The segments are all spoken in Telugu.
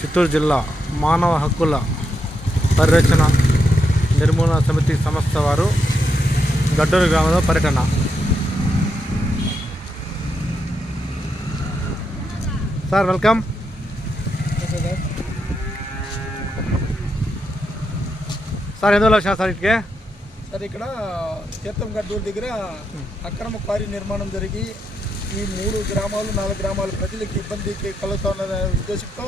చిత్తూరు జిల్లా మానవ హక్కుల పరిరక్షణ నిర్మూలన సమితి సంస్థ వారు గడ్డూరు గ్రామంలో పర్యటన. Sir welcome. సార్ ఎందువల్ల వచ్చినా సార్ ఇటుకే? సార్ ఇక్కడ తీర్థం గడ్డూరు దగ్గర అక్రమ క్వారీ నిర్మాణం జరిగి ఈ 3 గ్రామాలు 4 గ్రామాల ప్రజలకు ఇబ్బంది కలుగుతున్న ఉద్దేశంతో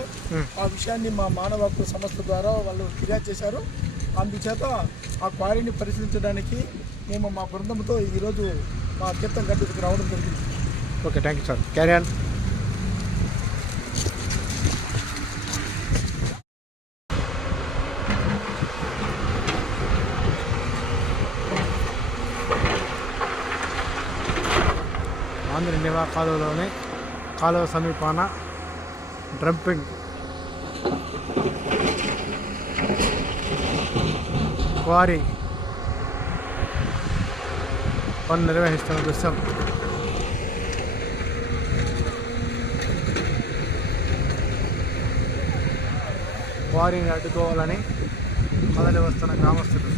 ఆ విషయాన్ని మా మానవ హక్కు సంస్థ ద్వారా వాళ్ళు ఫిర్యాదు చేశారు. అందుచేత ఆ క్వారీని పరిశీలించడానికి మేము మా బృందంతో ఈరోజు మా తీర్థం గడ్డూరుకి రావడం జరిగింది. Okay, thank you sir. Carry on. Andhra నివా కాలువలోని కాలువ సమీపాన డ్రంపింగ్ క్వారీ పని నిర్వహిస్తున్న దృశ్యం. క్వారీని అడ్డుకోవాలని కదలి వస్తున్న గ్రామస్తులు.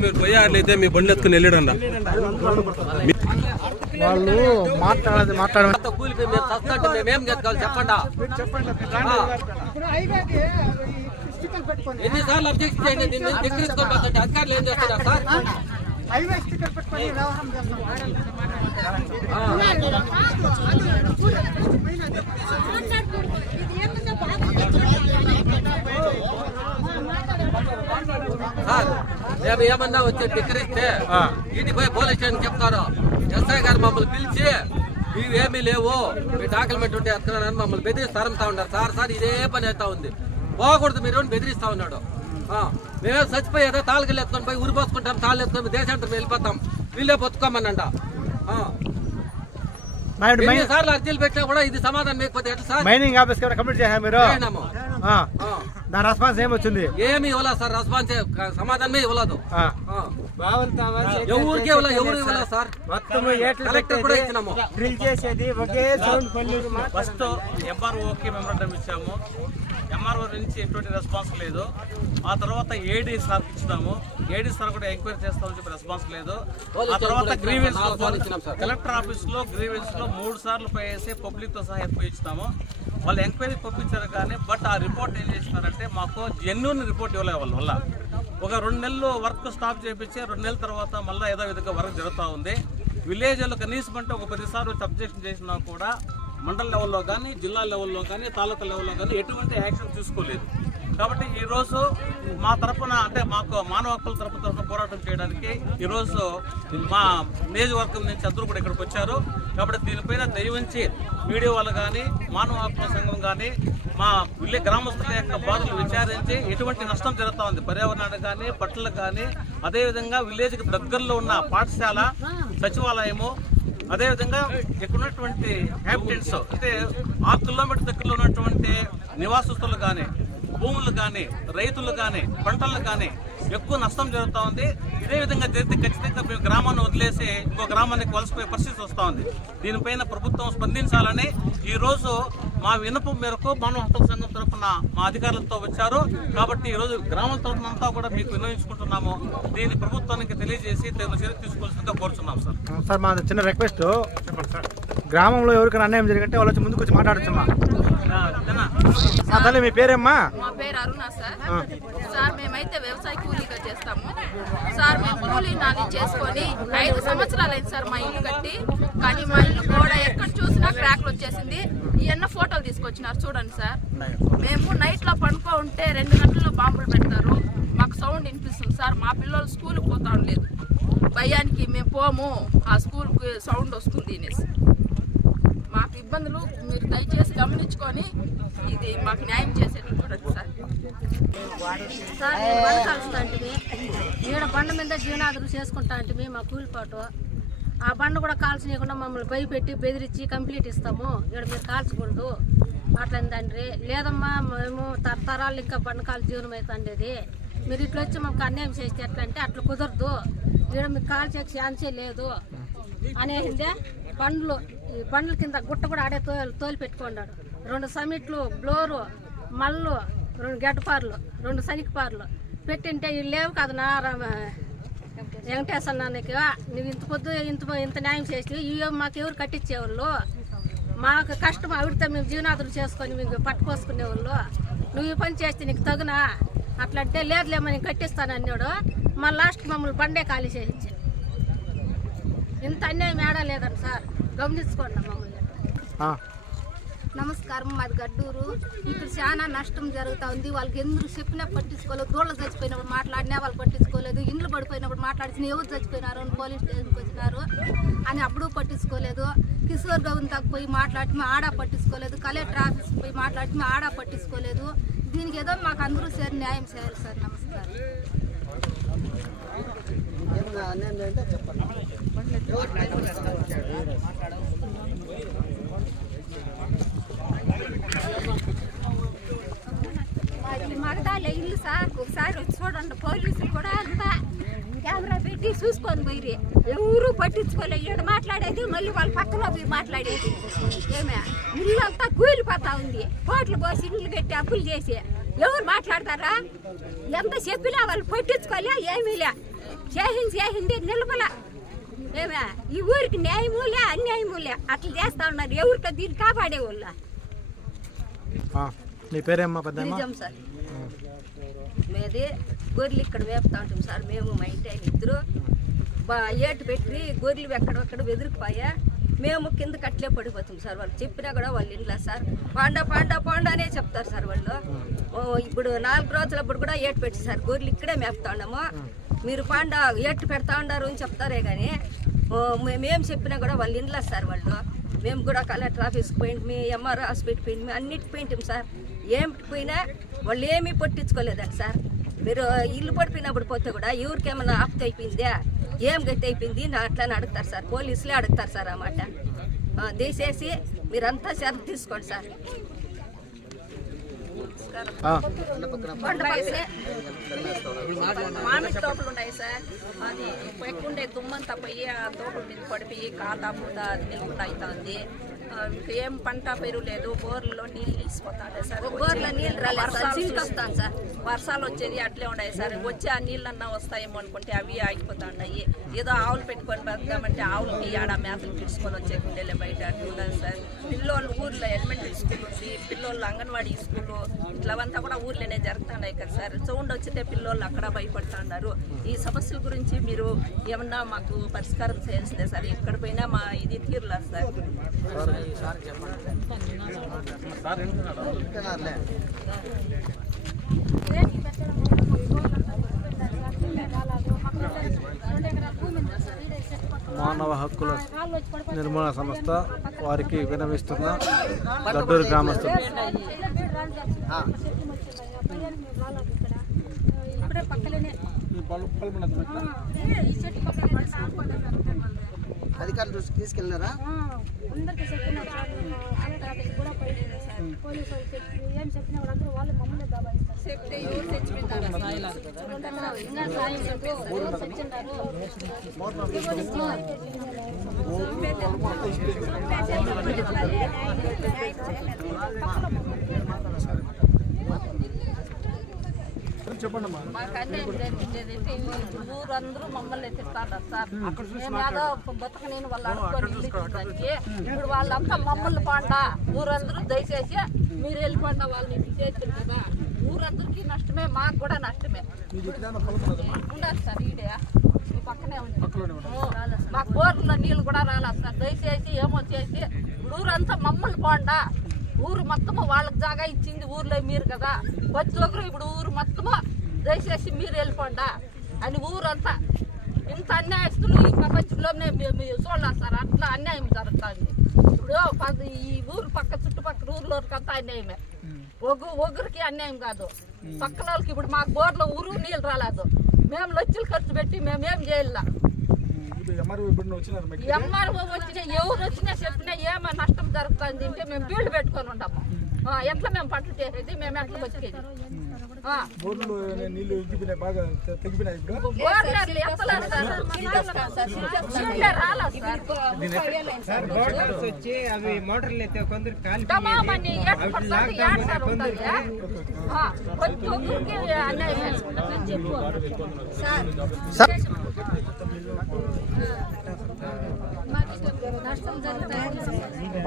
మీరు పోయాట్లయితే మీ బండి ఎత్తుకుని వెళ్ళాడండి. వాళ్ళు ఎన్నిసార్లు అబ్జెక్ట్ చేయండి, అధికారులు ఏం చేస్తున్నారు సార్? సార్ మేము ఏమన్నా వచ్చి డిగ్రీస్తే ఇంటికి పోయి పోలీస్ స్టేషన్ చెప్తారు. ఎస్ఐ గారు మమ్మల్ని పిలిచి ఇవేమీ లేవు, మీ డాక్యుమెంట్ ఉంటే ఎత్తున్నారని మమ్మల్ని బెదిరిస్తా ఉన్నారు. సార్ ఇదే పని అవుతా ఉంది, పోకూడదు మీరు బెదిరిస్తా ఉన్నాడు. మేము చచ్చిపోయేదో తాళ్ళకి ఎత్తుకొని పోయి ఉరిపోసుకుంటాం, తాళ్ళు ఎత్తుకొని దేశాంతరం వెళ్ళిపోతాం, వీళ్ళే బతుకోమనంట. సార్లు అర్జీలు పెట్టినా కూడా ఇది సమాధానం లేకపోతే ఎట్లా సార్? మైనింగ్ ఆఫీస్ కంప్లీట్ చేశారు మీరు? దాని రెస్పాన్స్ ఏమొచ్చింది? ఏమి ఇవ్వలేదు సార్, రెస్పాన్స్ సమాధానమే ఇవ్వలేదు. ఎవరికి ఇవ్వలేదు సార్. కలెక్టర్ కూడా ఇచ్చినాము. ఫస్ట్ ఎంఆర్ఓకి మెమరాండం ఇచ్చాము, ఎంఆర్ఓ నుంచి ఎటువంటి రెస్పాన్స్ లేదు. ఆ తర్వాత ఏడీ సార్ ఇచ్చినాము, ఏడీ సార్ కూడా ఎంక్వైరీ చేస్తామని చెప్పి రెస్పాన్స్ లేదు. ఆ తర్వాత గ్రీవెన్స్ కలెక్టర్ ఆఫీస్ లో గ్రీవెన్స్ లో 3 సార్లు పోయేసి పబ్లిక్ తో సహా ఎక్కువ ఇచ్చినాము. వాళ్ళు ఎంక్వైరీ పంపించారు కానీ బట్ ఆ రిపోర్ట్ ఏం చేసినారంటే మాకు జెన్యూన్ రిపోర్ట్ ఇవ్వలేదు. వాళ్ళ వల్ల ఒక 2 నెలలు వర్క్ స్టాప్ చేయించి 2 నెలల తర్వాత మళ్ళీ ఏదో విధంగా వర్క్ జరుగుతూ ఉంది. విలేజ్లో కనీసం అంటే ఒక 10 సార్లు అబ్జెక్షన్ చేసినా కూడా మండల లెవెల్లో కానీ, జిల్లా లెవెల్లో కానీ, తాలూకా లెవెల్లో కానీ ఎటువంటి యాక్షన్ తీసుకోలేదు. కాబట్టి ఈరోజు మా తరఫున అంటే మాకు మానవ హక్కుల తరఫున పోరాటం చేయడానికి ఈరోజు మా నియోజకవర్గం నుంచి అందరూ కూడా ఇక్కడికి వచ్చారు. కాబట్టి దీనిపైన దయవుంచి మీడియా వాళ్ళు కానీ, మానవ హక్కుల సంఘం కానీ మా గ్రామస్తుల యొక్క బాధలు విచారించి ఎటువంటి నష్టం జరుగుతూ ఉంది పర్యావరణానికి కానీ, బట్టలకు కానీ, అదేవిధంగా విలేజ్కి దగ్గరలో ఉన్న పాఠశాల, సచివాలయము, అదేవిధంగా ఇక్కడ ఉన్నటువంటి హ్యాబిటెంట్స్ అంటే 6 కిలోమీటర్ దగ్గరలో ఉన్నటువంటి నివాసస్తులు కానీ, భూములు కానీ, రైతులు కానీ, పంటలు కానీ ఎక్కువ నష్టం జరుగుతూ ఉంది. ఇదే విధంగా జరిగితే ఖచ్చితంగా మేము గ్రామాన్ని వదిలేసి ఇంకో గ్రామానికి వలసపోయే పరిస్థితి వస్తూ ఉంది. దీనిపైన ప్రభుత్వం స్పందించాలని ఈరోజు మా వినపం మేరకు మానవ హక్కుల సంఘం తరఫున మా అధికారులతో వచ్చారు. కాబట్టి ఈరోజు గ్రామాల తరఫున అంతా కూడా మీకు వినియోగించుకుంటున్నాము. దీన్ని ప్రభుత్వానికి తెలియజేసి చర్య తీసుకోవాల్సిందిగా కోరుతున్నాం సార్. సార్ మా చిన్న రిక్వెస్ట్, గ్రామంలో ఎవరికైనా అన్యాయం జరిగితే వాళ్ళు వచ్చి ముందుకు వచ్చి మాట్లాడచ్చమ్మా. తల్లి మీ పేరేమ్మా? మా పేరు అరుణ సార్. సార్ మేమైతే వ్యవసాయ కూలీగా చేస్తాము. సార్ మేము కూలీ నాలి చేసుకొని 5 సంవత్సరాలు అయింది సార్ మా ఇల్లు కట్టి. కానీ మా ఇల్లు గోడ ఎక్కడ చూసినా క్రాక్లు వచ్చేసింది. ఇవన్న ఫోటోలు తీసుకొచ్చినారు చూడండి సార్. మేము నైట్ లో పడుకో ఉంటే 2 గంటల్లో బాంబులు పెడతారు. మాకు సౌండ్ వినిపిస్తుంది సార్. మా పిల్లలు స్కూల్కి పోతా ఉండలేదు. భయానికి మేము పోము, ఆ స్కూల్కి సౌండ్ వస్తుంది అనేసి. మాకు ఇబ్బందులు మీరు దయచేసి గమనించుకొని ఇది మాకు న్యాయం చేసేది చూడండి సార్. సార్ నేను బండ కలుస్తా అంటే ఈడ బండ మీద జీవనాదులు చేసుకుంటా అంటే మా కూలిపాటు ఆ బండ కూడా కాల్చనీయకుండా మమ్మల్ని భయపెట్టి బెదిరించి కంప్లీట్ ఇస్తాము, ఇక్కడ మీరు కాల్చకూడదు అట్లందండ్రి. లేదమ్మా మేము తరతరాలు ఇంకా బండ కాలు జీవనం అవుతుండేది, మీరు ఇట్లా వచ్చి మాకు అన్యాయం చేస్తే ఎట్లా అంటే అట్లా కుదరదు, ఇక్కడ మీకు కాల్చే ఛాన్సే లేదు అనేసిందే. ఈ బండ్ల కింద గుట్ట కూడా ఆడే తోలి పెట్టుకున్నాడు. 2 సమిట్లు, బ్లోరు, మల్లు, 2 గడ్డపార్లు, 2 శనికపార్లు పెట్టింటే ఇవి లేవు కదా నా వెంకటేశ్వర నాన్నకి. నువ్వు ఇంత పొద్దు ఇంత న్యాయం చేసి ఇవి మాకు ఎవరు కట్టించేవాళ్ళు, మాకు కష్టం ఆవిడితే మేము జీవనాదులు చేసుకొని మేము పట్టుకోసుకునేవాళ్ళు. నువ్వు ఈ పని చేస్తే నీకు తగునా అట్లంటే లేదులేమో నేను కట్టిస్తాను అన్నాడు. మా లాస్ట్ మమ్మల్ని బండే ఖాళీ చేయించి ఇంత అన్యాయం ఏడా లేదండి సార్, గమనించుకోండి మమ్మల్ని. నమస్కారం, మాది గడ్డూరు. ఇక్కడ చాలా నష్టం జరుగుతూ ఉంది. వాళ్ళకి ఎందుకు చెప్పినా పట్టించుకోలేదు. దూడలు చచ్చిపోయినప్పుడు మాట్లాడినా వాళ్ళు పట్టించుకోలేదు. ఇండ్లు పడిపోయినప్పుడు మాట్లాడిన ఎవరు చచ్చిపోయినారు అని పోలీస్ స్టేషన్కి వచ్చినారు అని అప్పుడు పట్టించుకోలేదు. కిషోర్ గౌన్ తగ్గ పోయి మాట్లాడి ఆడ పట్టించుకోలేదు. కలెక్టర్ ఆఫీస్కి పోయి మాట్లాడి ఆడ పట్టించుకోలేదు. దీనికి ఏదో మాకు అందరూ సేరి న్యాయం చేయాలి సార్. నమస్కారం. మగదాలే ఇల్లు సార్, ఒకసారి వచ్చి చూడండి. పోలీసులు కూడా అంతా కెమెరా పెట్టి చూసుకొని పోయి ఎవరు పట్టించుకోలేదు. ఇక్కడ మాట్లాడేది మళ్ళీ వాళ్ళ పక్కన పోయి మాట్లాడేది. ఏమే ఇల్లు అంతా కూలిపోతా ఉంది. కోట్లు పోసి ఇల్లు కట్టి అప్పులు చేసి ఎవరు మాట్లాడతారా? ఎంత చెప్పినా వాళ్ళు పట్టించుకోలే, ఏమీలే. చేసింది నిలబల. ఏమే ఈ ఊరికి న్యాయమూలే అన్యాయమూలే అట్లా చేస్తా ఉన్నారు. ఎవరికో దీన్ని కాపాడేవాళ్ళ. నీ పేరేమ్మా? నిజం సార్. మేది గొర్రెలు ఇక్కడ వేపుతా ఉంటాం సార్. మేము మా ఇంటి ఆయన ఇద్దరు ఏటు పెట్టి గొర్రెలు ఎక్కడొక్కడ వెదిరికిపోయా. మేము కింద కట్లే పడిపోతాం సార్. వాళ్ళు చెప్పినా కూడా వాళ్ళు ఇంట్లో సార్ పాండా అనే చెప్తారు సార్ వాళ్ళు. ఇప్పుడు 4 రోజులప్పుడు కూడా ఏటు పెట్టి సార్ గొర్రెలు ఇక్కడే మేపుతా ఉన్నాము. మీరు పాండా ఏటు పెడతా ఉన్నారు అని చెప్తారే కానీ మేము చెప్పినా కూడా వాళ్ళు ఇంట్లో సార్ వాళ్ళు. మేము కూడా కలెక్టర్ ఆఫీస్కి పోయింది, మీ ఎంఆర్ హాస్పిటల్ పోయింది, మేము అన్నిటికి పోయింటాం సార్. ఏమిటి పోయినా వాళ్ళు ఏమీ పట్టించుకోలేదండి సార్. మీరు ఇల్లు పడిపోయినప్పుడు పోతే కూడా ఎవరికేమన్నా ఆప్త అయిపోయిందా, ఏం గతి అయిపోయింది నా అట్లా అడుగుతారు సార్. పోలీసులే అడుగుతారు సార్. ఆ మాట దయచేసి మీరంతా శ్రద్ధ తీసుకోండి సార్. మామిడి తోటలు ఉన్నాయి సార్. అది ఎక్కుండే దుమ్మంతా పోయి ఆ తోటల మీద పడిపోయి కాతా పూత అది నిలుపుతా అవుతుంది. ఏం పంట పెరుగలేదు. బోర్లలో నీళ్ళు నిలిచిపోతాయి సార్. బోర్లో నీళ్ళు రాలేదు సార్. వర్షాలు వచ్చేది అట్లే ఉన్నాయి సార్. వచ్చి ఆ నీళ్ళన్నా వస్తాయేమో అనుకుంటే అవి ఆగిపోతా ఉన్నాయి. ఏదో ఆవులు పెట్టుకొని బతామంటే ఆవులకి ఆడ మేతలు తీసుకొని వచ్చే కుండేలే బయట అట్లుంటుంది సార్. పిల్లోళ్ళు ఊర్లో ఎలిమెంటరీ స్కూల్ ఉంది, పిల్లోళ్ళు అంగన్వాడీ స్కూలు ఇట్లవంతా కూడా ఊర్లోనే జరుగుతున్నాయి కదా సార్. సౌండ్ వచ్చితే పిల్లోళ్ళు అక్కడ భయపడుతూ ఉన్నారు. ఈ సమస్యల గురించి మీరు ఏమన్నా మాకు పరిష్కారం చేయాల్సిందే సార్. ఎక్కడ పోయినా మా ఇది తీరులా సార్. మానవ హక్కుల నిర్మూలన సంస్థ వారికి విన్నవిస్తున్న గడ్డూరు గ్రామస్తులు. అధికారుల దృష్టికి తీసుకెళ్ళినారా? అందరికీ చెప్పినారు సార్. కూడా పోయినారు సార్. పోలీసు వాళ్ళు ఏం చెప్పినా వాళ్ళందరూ వాళ్ళు మమ్మల్ని దబాయిస్తారు. చెప్తే ఎవరు తెచ్చిపెట్టారు ఇంకా సాయం లేదు. ఎవరు తెచ్చిన్నారు? మాకు అన్యాయం జరిగింది. ఊరందరూ మమ్మల్ని తిట్టారు సార్. మేము ఏదో బతకనేని వాళ్ళు అనుకోని ఇల్లుకి ఇప్పుడు వాళ్ళంతా మమ్మల్ని పాండా. ఊరందరూ దయచేసి మీరు వెళ్ళిపోండా వాళ్ళని చేతులు కదా. ఊరందరికీ నష్టమే, మాకు కూడా నష్టమే. ఉండాలి సార్ ఈడే ఈ పక్కనే ఉంది. మాకు బోర్లో నీళ్ళు కూడా రాలేదు సార్. దయచేసి ఏమో చేసి ఊరంతా మమ్మల్ని పోండా, ఊరు మొత్తము వాళ్ళకి జాగా ఇచ్చింది ఊర్లో మీరు కదా, ప్రతి ఒక్కరు ఇప్పుడు ఊరు మొత్తము దయచేసి మీరు వెళ్ళిపోండా అని ఊరంతా. ఇంత అన్యాయస్తులు ఈ ప్రపంచంలోనే చూడాలి సార్. అట్లా అన్యాయం జరుగుతుంది. ఇప్పుడు ఈ ఊరు పక్క చుట్టుపక్కల ఊర్లోకంతా అన్యాయమే. ఒగ్గురికి అన్యాయం కాదు, పక్కన వాళ్ళకి. ఇప్పుడు మాకు బోర్లో ఊరు నీళ్ళు రాలేదు, మేము లక్షలు ఖర్చు పెట్టి మేమేం చేయాల. ఎంఆర్ఓ వచ్చినా ఎవరు వచ్చినా చెప్పినా ఏమో నష్టం జరుగుతుంది అంటే మేము బీళ్లు పెట్టుకొని ఉంటాము. ఎట్లా మేము పంటలు చేసేది, మేము ఎట్లా బతికేది?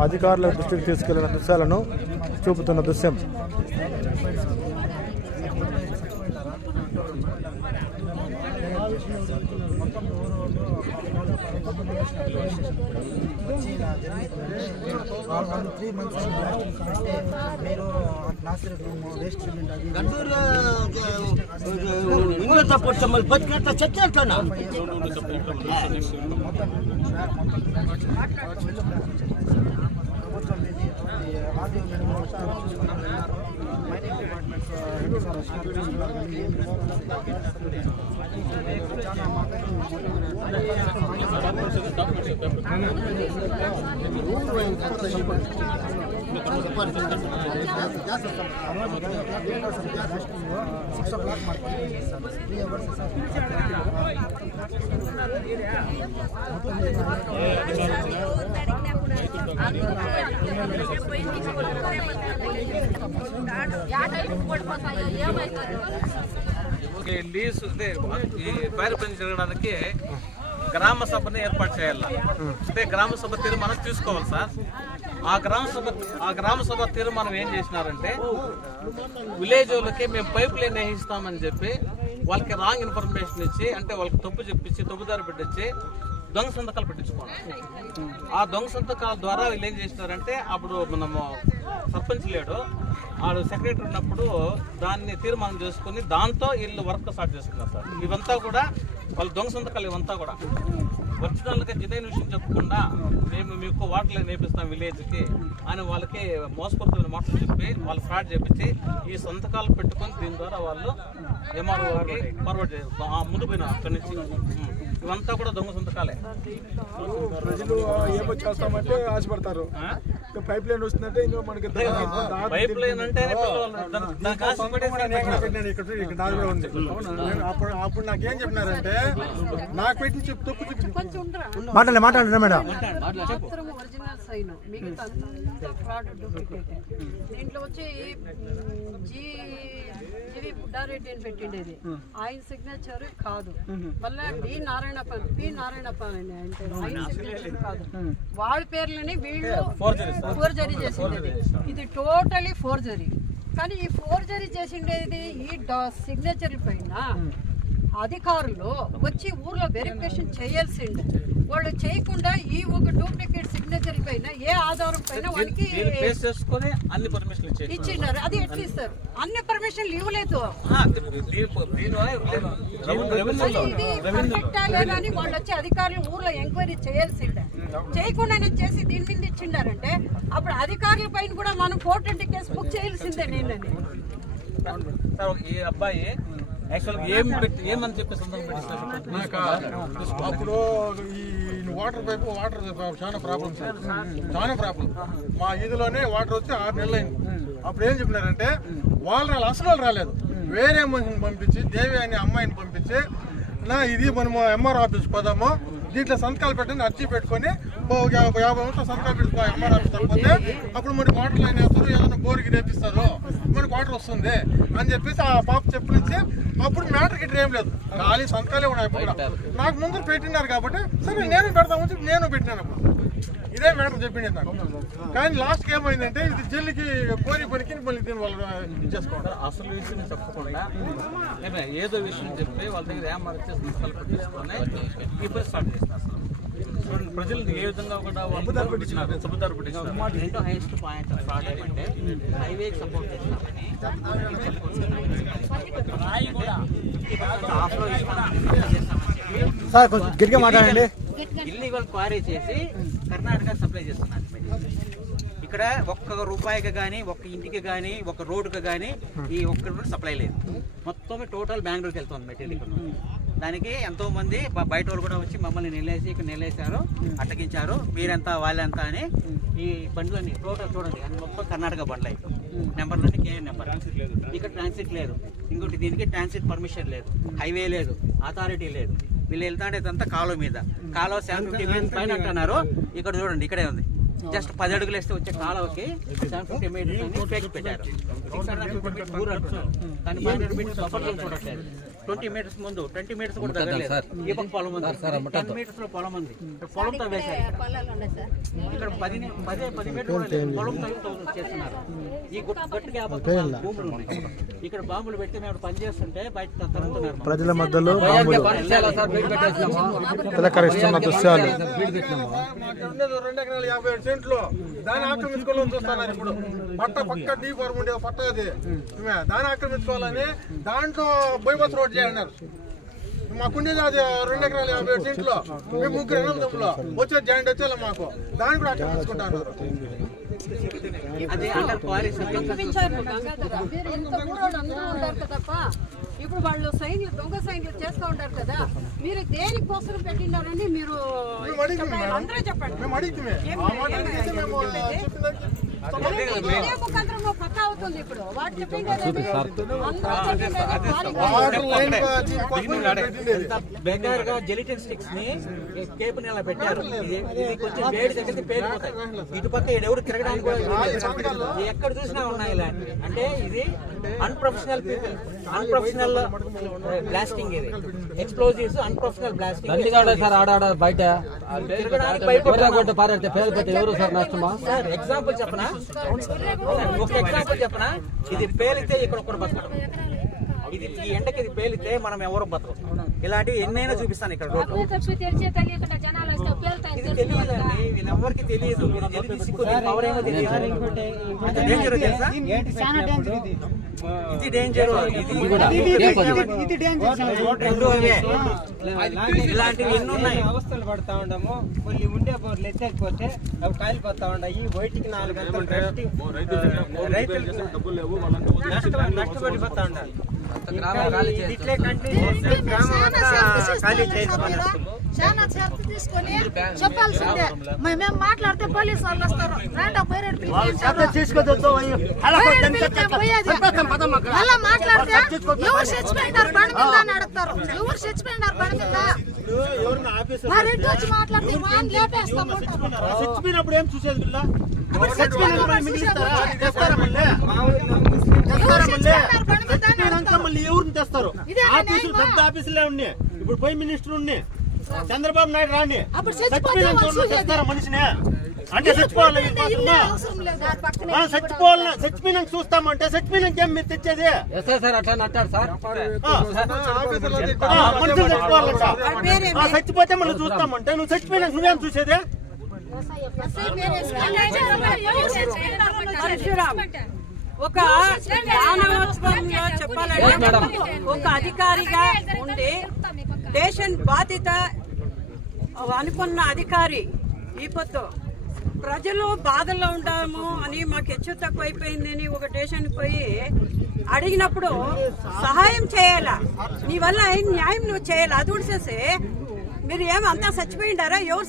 అధికారుల దృష్టికి తీసుకెళ్లిన దృశ్యాలను చూపుతున్న దృశ్యం. లీజు ఈ పైరు పని జరగడానికి గ్రామ సభని ఏర్పాటు చేయాలి. అంటే గ్రామ సభ తీర్మానం తీసుకోవాలి సార్. ఆ గ్రామ సభ తీర్మానం ఏం చేసినారంటే విలేజ్ వాళ్ళకి మేము పైప్ లైన్ వేయిస్తామని చెప్పి వాళ్ళకి రాంగ్ ఇన్ఫర్మేషన్ ఇచ్చి, అంటే వాళ్ళకి తప్పు చెప్పించి తప్పుదారి పెట్టించి దొంగ సంతకాలు పెట్టించుకోవాలి. ఆ దొంగ సంతకాల ద్వారా వీళ్ళు ఏం చేసినారంటే, అప్పుడు మనము సర్పంచ్ లేడు, ఆడు సెక్రటరీ ఉన్నప్పుడు దాన్ని తీర్మానం చేసుకుని దాంతో వీళ్ళు వర్క్ స్టార్ట్ చేసుకున్నారు సార్. ఇవంతా కూడా వాళ్ళు దొంగ సంతకాలు, ఇవంతా కూడా ఒరిజినల్గా జెన్యూన్ విషయం చెప్పకుండా మేము మీకు వాటర్ లైన్ వేపిస్తాం విలేజ్కి అని వాళ్ళకి మోసపడుతున్న మాటలు చెప్పి వాళ్ళు ఫ్రాడ్ చేపించి ఈ సంతకాలు పెట్టుకొని దీని ద్వారా వాళ్ళు ఎంఆర్ఓకి ఫార్వర్డ్ చేస్తారు. ముందు పోయినా అక్కడి నుంచి ఇవంతా కూడా దొంగ సంతకాలే. ప్రజలు ఏమో చేస్తామంటే ఆశపడతారు. పైప్ లైన్ వస్తుందంటే ఇంకా మనకి పైప్ లైన్ అంటే అప్పుడు నాకేం చెప్పినారంటే, నాకు పెట్టి తప్పు మాట్లాడండి మేడం. ఒరిజినల్ సైన్ మిగతా ఫ్రాడ్ డూప్లికేట్. దీంట్లో వచ్చి జీవి బుడ్డారెడ్డి అని పెట్టిండేది, ఆయన సిగ్నేచర్ కాదు. మళ్ళీ పి నారాయణప్ప అంటే ఆయన సిగ్నేచర్ కాదు. వాళ్ళ పేర్లని వీళ్ళు ఫోర్జరీ చేసిండేది. ఇది టోటలీ ఫోర్జరీ. కానీ ఈ ఫోర్జరీ చేసిండేది ఈ సిగ్నేచర్ పైన అధికారులు వచ్చి ఊర్లో వెరిఫికేషన్ చేయాల్సిండే. వాళ్ళు చేయకుండా ఈ ఒక డూప్లికేట్ సిగ్నేచర్ పైన ఏ ఆధారం పైన వాళ్ళకి ఇచ్చినారు. అది ఎట్లా ఇస్తారు? అన్ని పర్మిషన్లు ఇవ్వలేదు. ఇది పర్ఫెక్టా లేదా అని వాళ్ళు వచ్చి అధికారులు ఊర్లో ఎంక్వైరీ చేయాల్సిండే. చేయకుండానే చేసి దీని మీద ఇచ్చిండారంటే అప్పుడు అధికారుల పైన కూడా మనం కోర్టు కేసు బుక్ చేయాల్సిందే. నేను ఈ అబ్బాయి యాక్చువల్గా ఏమని చెప్పి అప్పుడు ఈ వాటర్ పైపు చాలా ప్రాబ్లం సార్, చాలా ప్రాబ్లం. మా ఈదులోనే వాటర్ వచ్చి 6 నెలలు అయింది. అప్పుడు ఏం చెప్పినారంటే, వాళ్ళు అసలు రాలేదు, వేరే మనిషిని పంపించి దేవి అనే అమ్మాయిని పంపించి ఇది మనము ఎంఆర్ ఆఫీస్ పోదాము, దీంట్లో సంతకాలు పెట్టండి, అర్జీ పెట్టుకొని 50 నిమిషాలు సంతకాలు పెట్టుకో ఎంఆర్ ఆఫీస్ తప్పితే అప్పుడు మనకి వాటర్ లైన్ వేస్తారు, ఏదైనా బోర్కి రేపిస్తారు, మనకి వాటర్ వస్తుంది అని చెప్పేసి ఆ పాప చెప్పినిచ్చి అప్పుడు మ్యాటర్ గిట్ట ఏం లేదు, ఖాళీ సంతకాలే ఉన్నాయి. అప్పుడు నాకు ముందు పెట్టినారు కాబట్టి సరే నేను పెడతామని చెప్పి నేను పెట్టినాను. అప్పుడు ఇదే మేడం చెప్పింది నాకు. కానీ లాస్ట్ ఏమైందంటే ఇది జల్లికి కోరి పనికి మళ్ళీ దీని వాళ్ళు చేసుకోవాలి. అసలు విషయం చెప్పకుండా ఏదో విషయం చెప్పి వాళ్ళ దగ్గర ఏమర్చేసి తీసుకొని ఇప్పుడు స్టార్ట్ చేస్తారు. అసలు చూడండి ప్రజలకు ఏ విధంగా కూడా సబుదారు పెట్టించినారు. రెండో హైయెస్ట్ పాయింట్ స్టార్ట్ అంటే హైవేకి సపోర్ట్ చేస్తున్నామని సార్ కొంచెం గట్టిగా మాట్లాడండి. ఇల్లీగల్ క్వారీ చేసి కర్ణాటక సప్లై చేస్తున్నారు. ఇక్కడ ఒక్క రూపాయికి కానీ ఒక్క ఇంటికి కానీ ఒక రోడ్డుకి కానీ ఈ ఒక్క రోడ్ సప్లై లేదు. మొత్తం టోటల్ బెంగళూరుకి వెళ్తుంది మెటీరియల్. ఇక్కడ దానికి ఎంతో మంది బయట వాళ్ళు కూడా వచ్చి మమ్మల్ని ఇక్కడ నిలేశారు, అట్టగించారు. మీరెంత వాళ్ళెంత అని ఈ బండ్లన్నీ టోటల్ చూడండి అది మొత్తం కర్ణాటక బండ్లు నెంబర్లన్నీ కేఎన్ నెంబర్. ఇక్కడ ట్రాన్సిట్ లేదు. ఇంకోటి దీనికి ట్రాన్సిట్ పర్మిషన్ లేదు, హైవే లేదు, అథారిటీ లేదు. వీళ్ళు వెళ్తా అంటే ఇదంతా కాలువ మీద. కాలువ 750 మీటర్స్ పైన అంటున్నారు. ఇక్కడ చూడండి ఇక్కడే ఉంది. జస్ట్ 10 అడుగులు వేస్తే వచ్చే కాలువకి 750 మీటర్స్ అని ఫేక్ పెట్టారు. 650 మీటర్స్ దూరం అంటున్నారు. కానీ 500 మీటర్స్ బఫర్ జోన్ చూడట్లేదు. 20 మీటర్స్ ముందు 20 మీటర్స్ కూడా తగ్గలేదు. ఈ పక్క పొలం ఉంది, 10 మీటర్స్ లో పొలం ఉంది. పొలంతో వేశారు. ఇక్కడ 10 మీటర్లు కూడా లేదు. పొలంతో చేస్తున్నారు. ఈ గట్టుకి ఆ పక్క భూములు ఉన్నాయి. ఇక్కడ బాంబులు పెట్టి మేము పని చేస్తుంటే బయట తరుగుతున్నారు. ప్రజల మధ్యలో తిలకరిస్తున్న దృశ్యాలు. 2 ఎకరాలు 57 సెంట్లు దాన్ని ఆక్రమించుకోవాలని చూస్తున్నారు. ఇప్పుడు పక్క డీ ఫార్మ్ ఉండే పట్ట అది దాన్ని ఆక్రమించుకోవాలని దాంట్లో బైపాస్ రోడ్ చేయాలన్నారు. మాకుండేది అది 2 ఎకరాలు 57 సెంట్లు. మేము 3 ఎకరాల వచ్చే జాయింట్ వచ్చేలా మాకు దాన్ని కూడా ఆక్రమించుకుంటున్నారు. ఇప్పుడు వాళ్ళు సైన్లు దొంగ సైన్లు చేస్తూ ఉంటారు కదా, మీరు దేనికోసం పెట్టినారని మీరు అందరూ చెప్పండి. ముఖాంతరంగా పక్క అవుతుంది. ఇప్పుడు వాడు బెంగారుగా జెలిటిన్ స్టిక్స్ ని కేబుల్ ఇలా పెట్టారు. ఇది కొంచెం వేడి తగ్గితే పేలిపోతాయి. ఇటుపక్క ఎవరు తిరగడానికి కూడా ఎక్కడ చూసినా ఉన్నాయి ఇలా. అంటే ఇది అన్ప్రొఫెషనల్ పీపుల్, అన్ప్రొఫెషనల్ బ్లాస్టింగ్. ఇది ఎక్స్ప్లోజివ్స్, అన్ప్రొఫెషనల్ బ్లాస్టింగ్. బయట ఎవరు సార్ నష్టమా? సార్ ఎగ్జాంపుల్ చెప్పనా, ఒక ఎగ్జాంపుల్ చెప్పనా, ఇది పేలితే ఇక్కడ ఒకటి బతకడం. ఇది ఈ ఎండకి ఇది పేలితే మనం ఎవరు బతకం. ఇలాంటివి ఎన్నైనా చూపిస్తాను ఇక్కడ రోడ్డు. ఇది తెలియదండి, వీళ్ళెవ్వరికి తెలియదు. పవర్ ఏమో తెలియదు. డేంజర్ తెలుసా? ఇది డేంజర్. ఇలాంటివి ఎన్ని ఉన్నాయి. అవస్థలు పడతా ఉండము. కొన్ని ఉండే బోర్లు ఎత్తకపోతే అవి కాలిపోతా ఉన్నాయి. బయటికి 4 గంటలు రైతులు నష్టపడిపోతా ఉండాలి. ఇట్లే కంటిన్యూ ఖాళీ చేసుకోవాలి. చాలా శ్రద్ధ తీసుకొని చెప్పాల్సిందే. మేము మాట్లాడితే పోలీసు వాళ్ళు వస్తారు. అలా మాట్లాడితే ఎవరు చచ్చిపోయినారు బండి మీద అని అడుగుతారు. ఎవరు చచ్చిపోయినారు బండి మీద మా రెడ్డి వచ్చి మాట్లాడితే వాడిని లేపేస్తాము. చచ్చిపోయినప్పుడు ఏం చూసేది మళ్ళీ ఎవరిని తెస్తారు? ఆఫీసులు పెద్ద ఆఫీసులే ఉన్నాయి. ఇప్పుడు ప్రైమ్ మినిస్టర్ ఉన్నాయి, చంద్రబాబు నాయుడు రాండి. తెస్తారా మనిషిని? అంటే చచ్చిపోవాలి, చచ్చిపోయినాక చూస్తామంటే చచ్చిపోయినాక ఏం మీరు తెచ్చేది? మనుషులు చచ్చిపోవాలంట. చచ్చిపోతే మనం చూస్తామంటే నువ్వు చచ్చిపోయినాక నువ్వేం చూసేది? ఒక మానవత్వంలో చెప్పాలంటే ఒక అధికారిగా ఉండి దేశం బాధ్యత అనుకున్న అధికారి ఈ పొద్దు ప్రజలు బాధల్లో ఉంటాము అని మాకు హెచ్చు తక్కువ అయిపోయిందని ఒక స్టేషన్కి పోయి అడిగినప్పుడు సహాయం చేయాలా, నీ వల్ల న్యాయం నువ్వు చేయాలి. అది కూడా చేసి మీరు ఏమంతా చచ్చిపోయిండారా? ఎవరు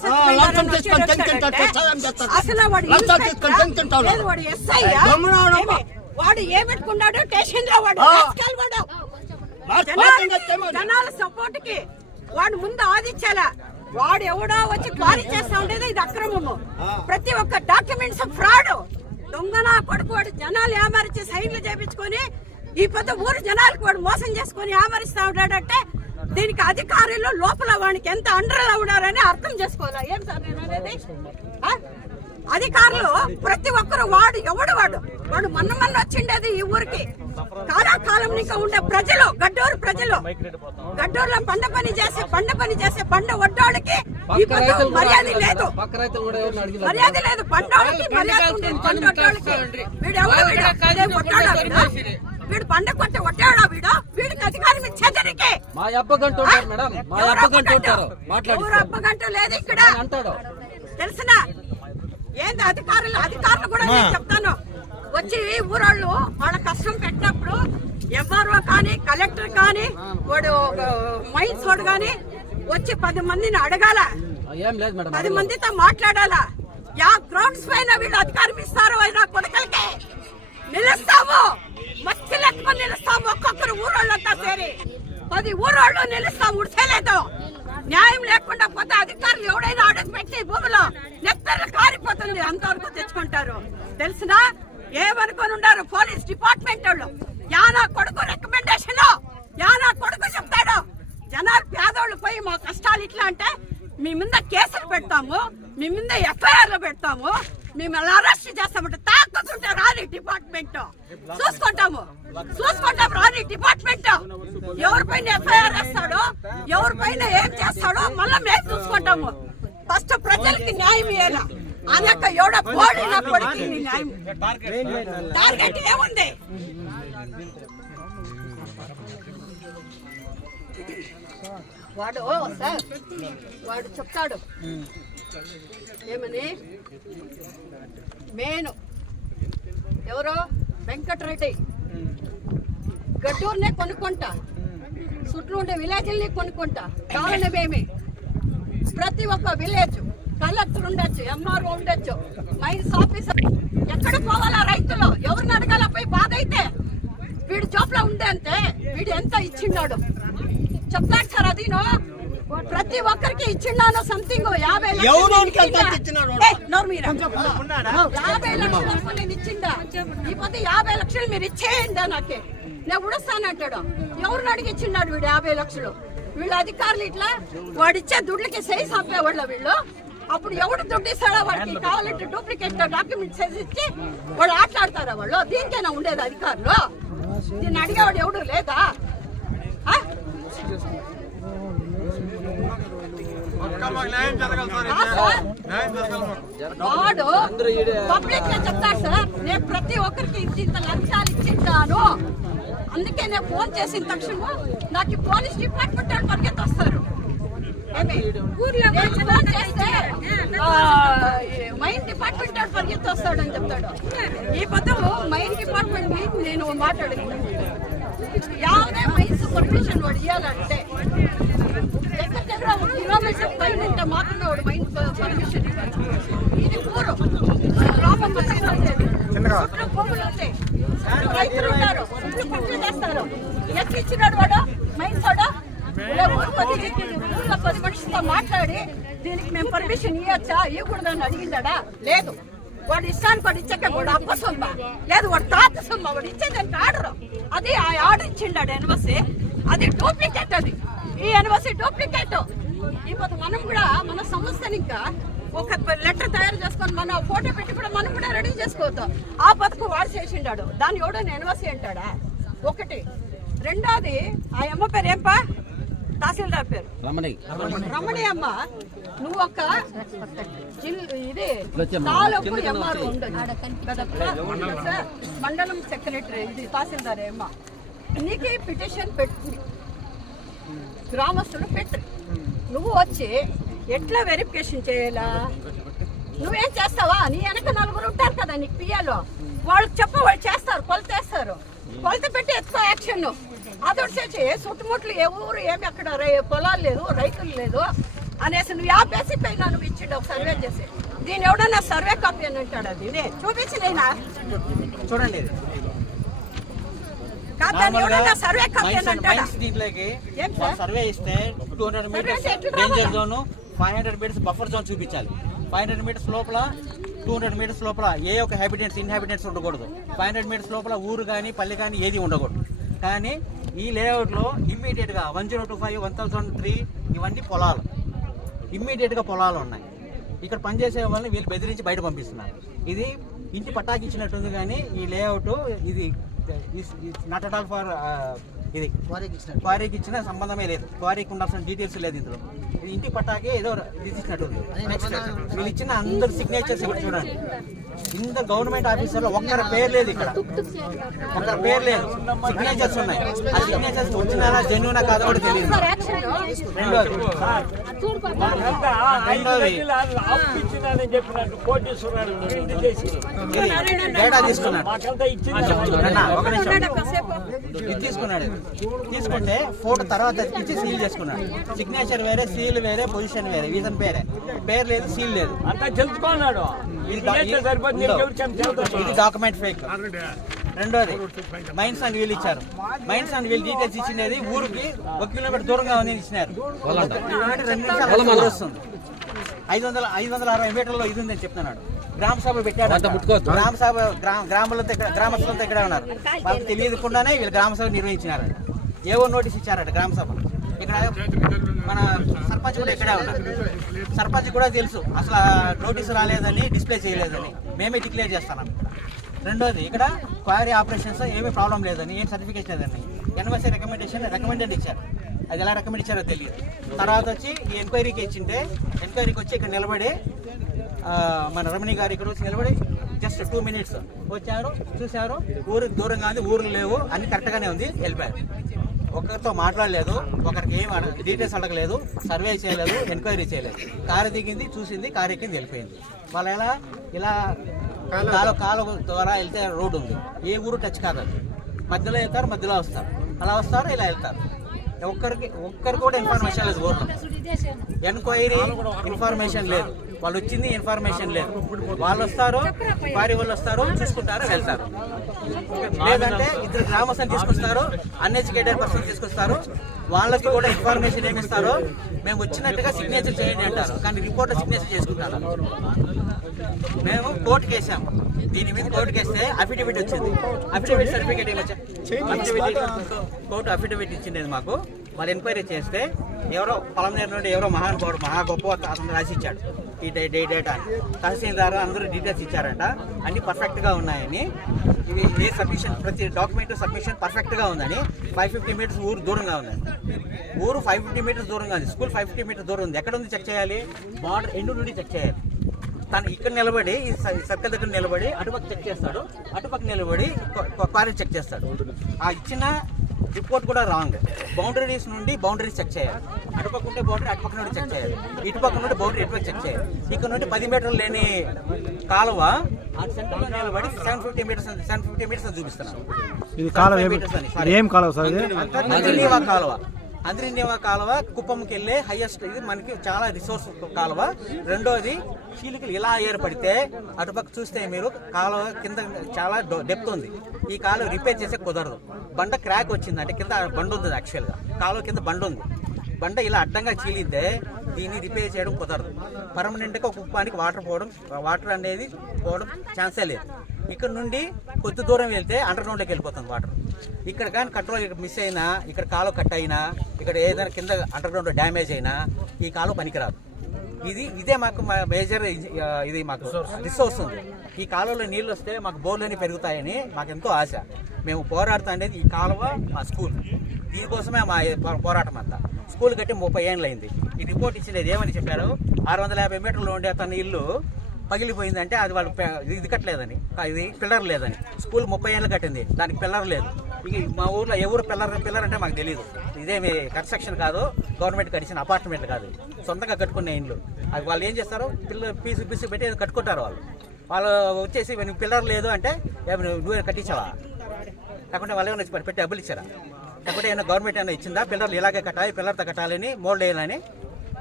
అసలు వాడు ఎస్ఐ వాడు ఏమెట్టుకున్నాడు స్టేషన్ లో? వాడు జనాల సపోర్ట్ కి వాడు ముందు ఆదించాలా. వాడు ఎవడో వచ్చి క్వారీ చేస్తా ఉండేది ఇది అక్రమము. ప్రతి ఒక్క డాక్యుమెంట్స్ ఫ్రాడ్. దొంగన కొడుకు వాడు జనాలు ఏమరిచి సైన్లు చేపించుకొని ఈ పెద్ద ఊరు జనాలకు వాడు మోసం చేసుకుని ఏమరిస్తా ఉంటాడంటే దీనికి అధికారులు లోపల వాడికి ఎంత అండర్లో ఉన్నారని అర్థం చేసుకోవాలా. ఏం సార్ నేను అనేది? అధికారులు ప్రతి ఒక్కరు వాడు మొన్న వచ్చిండేది ఈ ఊరికి కాలం ఇంకా ఉండే ప్రజలు గడ్డూరు ప్రజలు గడ్డూరులో పంట పని చేసే పంట వడ్డోళ్ళకి మర్యాద లేదు పండోళ్ళకి మర్యాద ఉండేది పంట వడ్డోళ్ళకి వీడు పంట కొట్టే వడ్డాడా వీడికి అధికారం ఇచ్చేదరికి ఎవరు అప్పగంట లేదు ఇక్కడ తెలిసిన ఏంది అధికారులు కూడా నేను చెప్తాను వచ్చి ఊరోళ్ళు వాళ్ళ కష్టం పెట్టినప్పుడు ఎంఆర్ఓ కానీ కలెక్టర్ కానీ వాడు మైన్స్ వాడు కానీ వచ్చి 10 మందిని అడగాల 10 మందితో మాట్లాడాలా గ్రౌండ్స్ పైన వీళ్ళు అధికారం ఇస్తారు నా కొడుకలకి నిలుస్తాము మట్టి లెక్కమని నిలుస్తాము ఒక్కొక్కరు ఊరోళ్ళంతా సేరి 10 ఊరోళ్ళు నిలుస్తాము ఉడిసేలేదు న్యాయం లేకుండా పోతే అధికారులు ఎవడైనా అడుగు పెట్టి భూమిలో నెత్తర్లు కారిపోతుంది అంతవరకు తెచ్చుకుంటారు తెలిసినా ఏమనుకొని ఉన్నారు పోలీస్ డిపార్ట్మెంట్ వాళ్ళు యానా కొడుకు రికమెండేషన్ యానా కొడుకు చెప్తాడు జనాలు పేదోళ్ళు పోయి మా కష్టాలు ఇట్లా అంటే మీ మీద కేసులు పెడతాము మీ మీద ఎఫ్ఐఆర్లు పెడతాము మేము అరెస్ట్ చేస్తామంటే తాకుంటే రాని డిపార్ట్మెంట్ చూసుకుంటాము రాని డిపార్ట్మెంట్ ఎవరిపైన ఎఫ్ఐఆర్ వేస్తాడో ఎవరిపైన ఏం చేస్తాడో మళ్ళీ మేము చూసుకుంటాము ఫస్ట్ ప్రజలకి న్యాయం ఇయ్యాలా అనక ఎవడ పోడి నా కొడుకు న్యాయం టార్గెట్ ఏముంది వాడు చెప్తాడు ఏమని మెయిన్ ఎవరో వెంకటరెడ్డి గడ్డూరునే కొనుక్కుంటా చుట్టూ ఉండే విలేజ్ని కొనుక్కుంటా కారణమేమి ప్రతి ఒక్క విలేజ్ కలెక్టర్ ఉండొచ్చు ఎంఆర్ఓ ఉండొచ్చు మైన్స్ ఆఫీసర్ ఎక్కడ పోవాలా రైతులు ఎవరిని అడగాల పోయి బాధ అయితే వీడు జోబ్ లో ఉండే అంతే వీడు ఎంత ఇచ్చిండాడు చెప్తాడు సార్ అది ప్రతి ఒక్కరికి ఇచ్చిండాను సంథింగ్ 50 లక్షలు నేను ఇచ్చిండా ఈ పొద్దు 50 లక్షలు మీరు ఇచ్చేయండి నాకే నేను ఉడుస్తానంటాడు ఎవరిని అడిగి ఇచ్చిండాడు వీడు 50 లక్షలు వీళ్ళు అధికారులు ఇట్లా వాడిచ్చే దుడ్లకి సై సంపేవాళ్ళ వీళ్ళు అప్పుడు ఎవడు దుడ్డు ఇస్తాడో వాడికి కావాలంటే డూప్లికేట్ డాక్యుమెంట్స్ ఇచ్చి వాడు ఆటలాడతారా వాళ్ళు దీనికైనా ఉండేది అధికారులు దీన్ని అడిగేవాడు ఎవడు లేదా వాడు పబ్లిక్ గా చెప్తాడు సార్ నేను ప్రతి ఒక్కరికి ఇంత లంచాలు ఇచ్చింటాను అందుకే నేను ఫోన్ చేసిన తక్షణం నాకు పోలీస్ డిపార్ట్మెంట్ వాళ్ళు పరిగెత్తి వస్తారు మైన్ డిపార్ట్మెంట్ వాడు పరిగెత్తి వస్తాడు అని చెప్తాడు ఈ పదం మైన్ డిపార్ట్మెంట్ నేను మాట్లాడుతున్నాను యావదే మైన్స్ పర్మిషన్ వాడు ఇవ్వాలంటే దగ్గర 1 కిలోమీటర్ పైన ఉంటే మాత్రమే వాడు మైన్ పర్మిషన్ ఇవ్వాలి ఇది ఊరు గ్రామం భూములు ఉంటాయి రైతులు ఉంటారు పట్లు చేస్తారు ఎట్లు ఇచ్చినాడు వాడు మైన్స్ వాడు ఊళ్ళో 10 మనిషితో మాట్లాడి దీనికి మేము పర్మిషన్ ఇవ్వచ్చా ఇవ్వకూడదని అడిగిందా లేదు వాడు ఇష్టానికి వాడు ఇచ్చాక వాడు అప్ప సొమ్మ లేదు వాడు తాత సొమ్మ వాడు ఇచ్చేదానికి ఆర్డర్ అది ఆ ఆర్డర్ ఇచ్చిండాడు ఎన్వసి అది డూప్లికేట్ అది ఈ ఎన్వసి డూప్లికేట్ ఇప్పుడు మనం కూడా మన సంస్థని ఇంకా ఒక లెటర్ తయారు చేసుకొని మన ఫోటో పెట్టి కూడా మనం కూడా రెడీ చేసుకోవద్దు ఆ పథకం వాడు చేసిండాడు దాన్ని ఎవడో ఎన్వసి అంటాడా ఒకటి రెండోది ఆ అమ్మ పేరు ఏంపా తహసీల్దార్ పేరు రమణి అమ్మ నువ్వు ఒక ఇది తాలూకు ఎంఆర్ఓ మండలం సెక్రటరీ ఇది తహసీల్దార్ అమ్మ నీకు పిటిషన్ పెట్టి గ్రామస్తులు పెట్టి నువ్వు వచ్చి ఎట్లా వెరిఫికేషన్ చేయాలా నువ్వేం చేస్తావా నీ వెనక 4 ఉంటారు కదా నీకు పియ్యాలో వాళ్ళకి చెప్ప వాళ్ళు చేస్తారు కొలతేస్తారు కొలత పెట్టి ఎత్తుకో యాక్షన్ అదొకటి చేసి చుట్టుముట్లు ఏ ఊరు ఏమి అక్కడ పొలాలు లేదు రైతులు లేదు అనేసి నువ్వు ఆపేసి పైన నువ్వు ఇచ్చిండు ఒక సర్వే చేసి దీని ఎవడన్నా సర్వే కాపీ అని అంటాడు అది చూపించి నేనా చూడండి సర్వే కాపీ అని అంటాడా సర్వే ఇస్తే 200 metres danger zone 500 metres buffer zone చూపించాలి 500 మీటర్స్ లోపల 200 మీటర్స్ లోపల ఏ ఒక ఇన్హాబిటెంట్స్ ఉండకూడదు 500 మీటర్స్ లోపల ఊరు కానీ పల్లె కానీ ఏది ఉండకూడదు కానీ ఈ లేఅవుట్లో ఇమ్మీడియట్గా 1025 1003 ఇవన్నీ పొలాలు ఇమ్మీడియట్గా పొలాలు ఉన్నాయి ఇక్కడ పనిచేసే వాళ్ళని వీళ్ళు బెదిరించి బయట పంపిస్తున్నారు. ఇది ఇంటి పట్టాకి ఇచ్చినట్టుంది కానీ ఈ లేఅవుట్ ఇది నాట్ అట్ ఆల్ ఫర్ ఇది క్వారీకి ఇచ్చిన సంబంధమే లేదు. క్వారీకి ఉండాల్సిన డీటెయిల్స్ లేదు ఇందులో. ఇది ఇంటి పట్టాకి ఏదో తీసినట్టుంది. నెక్స్ట్ వీళ్ళు ఇచ్చిన అందరు సిగ్నేచర్స్ ఇక్కడ చూడండి. ఇంత గవర్నమెంట్ ఆఫీసర్లో ఒక్కరి పేరు లేదు, ఇక్కడ ఒక్కరి పేరు లేదు. సిగ్నేచర్స్ ఉన్నాయి. ఆ సిగ్నేచర్స్ వచ్చినారా జెన్యూనా కాదో కూడా తెలియదు. రెండోది డేటా తీసుకున్నాడు. ఒక నిమిషం ఇది తీసుకున్నాడు. తీసుకుంటే ఫోటో తర్వాత ఇచ్చి సీల్ చేసుకున్నాడు. సిగ్నేచర్ వేరే, సీల్ వేరే, పొజిషన్ వేరే, ఇతని పేరు లేదు, సీల్ లేదు. తెలుసుకున్నాడు. ఇది డాక్యుమెంట్ ఫేక్. రెండోది మైన్స్ అండ్ వీల్ ఇచ్చారు. మైన్స్ అండ్ వీల్ డీటెయిల్స్ ఇచ్చినది ఊరికి 1 కిలోమీటర్ దూరంగా ఉంది ఇచ్చినారు. 2 నిమిషాలు వస్తుంది. 560 మీటర్లో ఇది ఉందని చెప్తున్నాడు. గ్రామ సభ పెట్టాడు. గ్రామ సభ గ్రామస్తులంతా ఇక్కడే ఉన్నారు. వాళ్ళకి తెలియకుండానే వీళ్ళు గ్రామ సభ నిర్వహించినారు. ఏవో నోటీస్ ఇచ్చారట గ్రామ సభ. ఇక్కడ మన సర్పంచ్ కూడా ఇక్కడే ఉన్నారు. సర్పంచ్ కూడా తెలుసు అసలు నోటీసు రాలేదని, డిస్ప్లే చేయలేదని. మేమే డిక్లేర్ చేస్తున్నాం. రెండోది ఇక్కడ క్వారీ ఆపరేషన్స్ ఏమీ ప్రాబ్లం లేదని, ఏం సర్టిఫికేట్ లేదని ఎన్ఓసి రికమెండెడ్ ఇచ్చారు. అది ఎలా రికమెండ్ ఇచ్చారో తెలియదు. తర్వాత వచ్చి ఈ ఎంక్వైరీకి ఇచ్చింటే ఎంక్వైరీకి వచ్చి ఇక్కడ నిలబడి మన రమణి గారు ఇక్కడ వచ్చి నిలబడి జస్ట్ 2 minutes వచ్చారు, చూశారు. ఊరికి దూరంగా ఉంది, ఊర్లు లేవు, అన్ని కరెక్ట్గానే ఉంది, వెళ్ళిపోయారు. ఒకరితో మాట్లాడలేదు, ఒకరికి ఏం డీటెయిల్స్ అడగలేదు, సర్వే చేయలేదు, ఎంక్వైరీ చేయలేదు. కారు దిగింది, చూసింది, కారు ఎక్కింది, వెళ్ళిపోయింది. వాళ్ళు ఇలా కాలువ ద్వారా వెళ్తే రోడ్డు ఉంది, ఏ ఊరు టచ్ కాదు. మధ్యలో వెళ్తారు, మధ్యలో వస్తారు, అలా వస్తారు, ఇలా వెళ్తారు. ఒక్కరికి కూడా ఇన్ఫర్మేషన్ లేదు. ఊర్లో ఎంక్వైరీ ఇన్ఫర్మేషన్ లేదు, వాళ్ళు వచ్చింది ఇన్ఫర్మేషన్ లేదు. వాళ్ళు వస్తారు, వారి వాళ్ళు వస్తారు, చూసుకుంటారు, వెళ్తారు. లేదంటే 2 గ్రామస్తులు తీసుకొస్తారు, అన్ఎడ్యుకేటెడ్ పర్సన్ తీసుకొస్తారు. వాళ్ళకి కూడా ఇన్ఫర్మేషన్ ఏమి ఇస్తారో మేము వచ్చినట్టుగా సిగ్నేచర్ చేయండి అంటారు, కానీ రిపోర్ట్ సిగ్నేచర్ చేసుకుంటారు. మేము కోర్టుకి వేసాము. దీని మీద కోర్టుకి వేస్తే అఫిడవిట్ వచ్చింది. అఫిడవిట్ సర్టిఫికేట్ కోర్టు అఫిడవిట్ ఇచ్చింది మాకు. వాళ్ళు ఎంక్వైరీ చేస్తే ఎవరో పొలంనేరు నుండి ఎవరో మహానుభావుడు, మహా గొప్ప అతను రాసి ఇచ్చాడు ఈ డేటా. తహసీల్దారు అందరూ డీటెయిల్స్ ఇచ్చారంట, అన్ని పర్ఫెక్ట్గా ఉన్నాయని. ఇవి ఏ సబ్మిషన్, ప్రతి డాక్యుమెంట్ సబ్మిషన్ పర్ఫెక్ట్గా ఉందని. 550 meters ఊరు దూరంగా ఉంది. ఊరు 550 meters దూరంగా ఉంది. స్కూల్ 550 meters దూరం ఉంది. ఎక్కడ ఉంది చెక్ చేయాలి? బార్డర్ ఎండు నుండి చెక్ చేయాలి. తను ఇక్కడ నిలబడి, ఈ సర్కిల్ దగ్గర నిలబడి అటుపక్క చెక్ చేస్తాడు, అటుపక్క నిలబడి క్వారీ చెక్ చేస్తాడు. ఆ ఇచ్చిన రిపోర్ట్ కూడా రాంగ్. బౌండరీస్ నుండి బౌండరీస్ చెక్ చేయాలి. అటుపక్క ఉంటే బౌండరీ, అటుపక్క నుండి చెక్ చేయాలి. ఇటుపక్క నుండి బౌండరీ, ఇటుపక్క చెక్ చేయాలి. ఇక్కడ నుండి 10 మీటర్లు లేని కాలువ ఆ సెంటర్లో నిలబడి 750 meters చూపిస్తున్నాను. అంద్రినివా కాలువ కుప్పంకి వెళ్ళే హైయెస్ట్, ఇది మనకి చాలా రిసోర్స్ కాలువ. రెండోది చీలికలు ఇలా ఏర్పడితే అటుపక్క చూస్తే మీరు కాలువ కింద చాలా డెప్త్ ఉంది. ఈ కాలువ రిపేర్ చేసే కుదరదు. బండ క్రాక్ వచ్చింది అంటే కింద బండ ఉంది, యాక్చువల్గా కాలువ కింద బండ ఉంది. బండ ఇలా అడ్డంగా చీలితే దీన్ని రిపేర్ చేయడం కుదరదు. పర్మనెంట్గా ఒక కుప్పానికి వాటర్ అనేది పోవడం ఛాన్సే లేదు. ఇక్కడ నుండి కొద్ది దూరం వెళ్తే అండర్ గ్రౌండ్లోకి వెళ్ళిపోతుంది వాటర్. ఇక్కడ కానీ కంట్రోల్ మిస్ అయినా, ఇక్కడ కాలువ కట్ అయినా, ఇక్కడ ఏదైనా కింద అండర్ గ్రౌండ్ డ్యామేజ్ అయినా ఈ కాలువ పనికిరాదు. ఇదే మాకు మేజర్, ఇది మాకు రిసోర్స్ ఉంది. ఈ కాలువలో నీళ్ళు వస్తే మాకు బోర్లని పెరుగుతాయని మాకు ఎంతో ఆశ. మేము పోరాడుతా అనేది ఈ కాలువ, మా స్కూల్, దీనికోసమే మా పోరాటం అంతా. స్కూల్ కట్టి 30 ఏళ్ళు అయింది. ఈ రిపోర్ట్ ఇచ్చినది ఏమని చెప్పారు? 650 మీటర్లు ఉండే తన ఇల్లు పగిలిపోయిందంటే అది వాళ్ళు ఇది కట్టలేదని, ఇది పిల్లర్ లేదని. స్కూల్ 30 ఏళ్ళు కట్టింది, దానికి పిల్లర్ లేదు. ఇక మా ఊర్లో ఎవరు పిల్లర్ అంటే మాకు తెలియదు. ఇదేమి కన్స్ట్రక్షన్ కాదు, గవర్నమెంట్ కట్టించిన అపార్ట్మెంట్ కాదు, సొంతంగా కట్టుకునే ఇండ్లు. అది వాళ్ళు ఏం చేస్తారు? పీసు పెట్టి కట్టుకుంటారు. వాళ్ళు వచ్చేసి పిల్లర్ లేదు అంటే నువ్వే కట్టించావా? కాకుంటే వాళ్ళు ఏమైనా పెట్టి డబ్బులు ఇచ్చారా? కాకపోతే ఏమైనా గవర్నమెంట్ ఏమైనా ఇచ్చిందా? పిల్లర్లు ఇలాగే కట్టాలి, పిల్లర్తో కట్టాలని, మోల్డ్ వేయాలని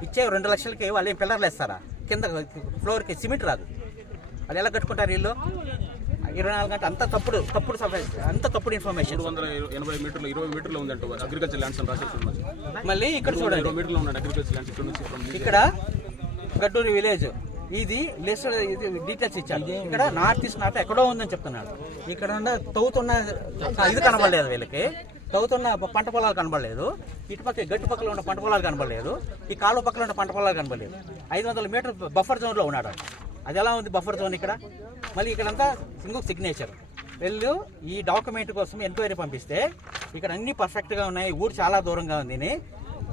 ఇచ్చే 2 లక్షలకి వాళ్ళు ఏం పిల్లర్లు వేస్తారా? కింద ఫ్లోర్కి సిమెంట్ రాదు. వాళ్ళు ఎలా కట్టుకుంటారు ఇల్లు? 24 గంటలు అంత తప్పుడు అంత తప్పుడు ఇన్ఫర్మేషన్. 280 మీటర్లు 20 మీటర్లు ఉందంట అగ్రికల్చర్ ల్యాండ్స్ అని రాసేస్తున్నారు. మళ్ళీ ఇక్కడ చూడండి, అగ్రికల్చర్ ల్యాండ్స్ ఇక్కడ గడ్డూరి విలేజ్, ఇది లిస్ట్ డీటెయిల్స్ ఇచ్చారు. ఇక్కడ నార్త్ ఎక్కడో ఉందని చెప్తున్నాడు. ఇక్కడ తవ్వుతున్న ఇది కనబడలేదు వీళ్ళకి. తవ్వుతున్న పంట పొలాలు కనబడలేదు, ఇటుపక్క గట్టు పక్కల ఉన్న పంట పొలాలు కనబడలేదు, ఈ కాలువ పక్కన ఉన్న పంట పొలాలు కనబడలేదు. 500 మీటర్ బఫర్ జోన్లో ఉన్నాడు. అది ఎలా ఉంది బఫర్ జోన్ ఇక్కడ? మళ్ళీ ఇక్కడంతా సింగిల్ సిగ్నేచర్. వీళ్ళు ఈ డాక్యుమెంట్ కోసం ఎంక్వైరీ పంపిస్తే ఇక్కడ అన్ని పర్ఫెక్ట్గా ఉన్నాయి, ఊరు చాలా దూరంగా ఉంది.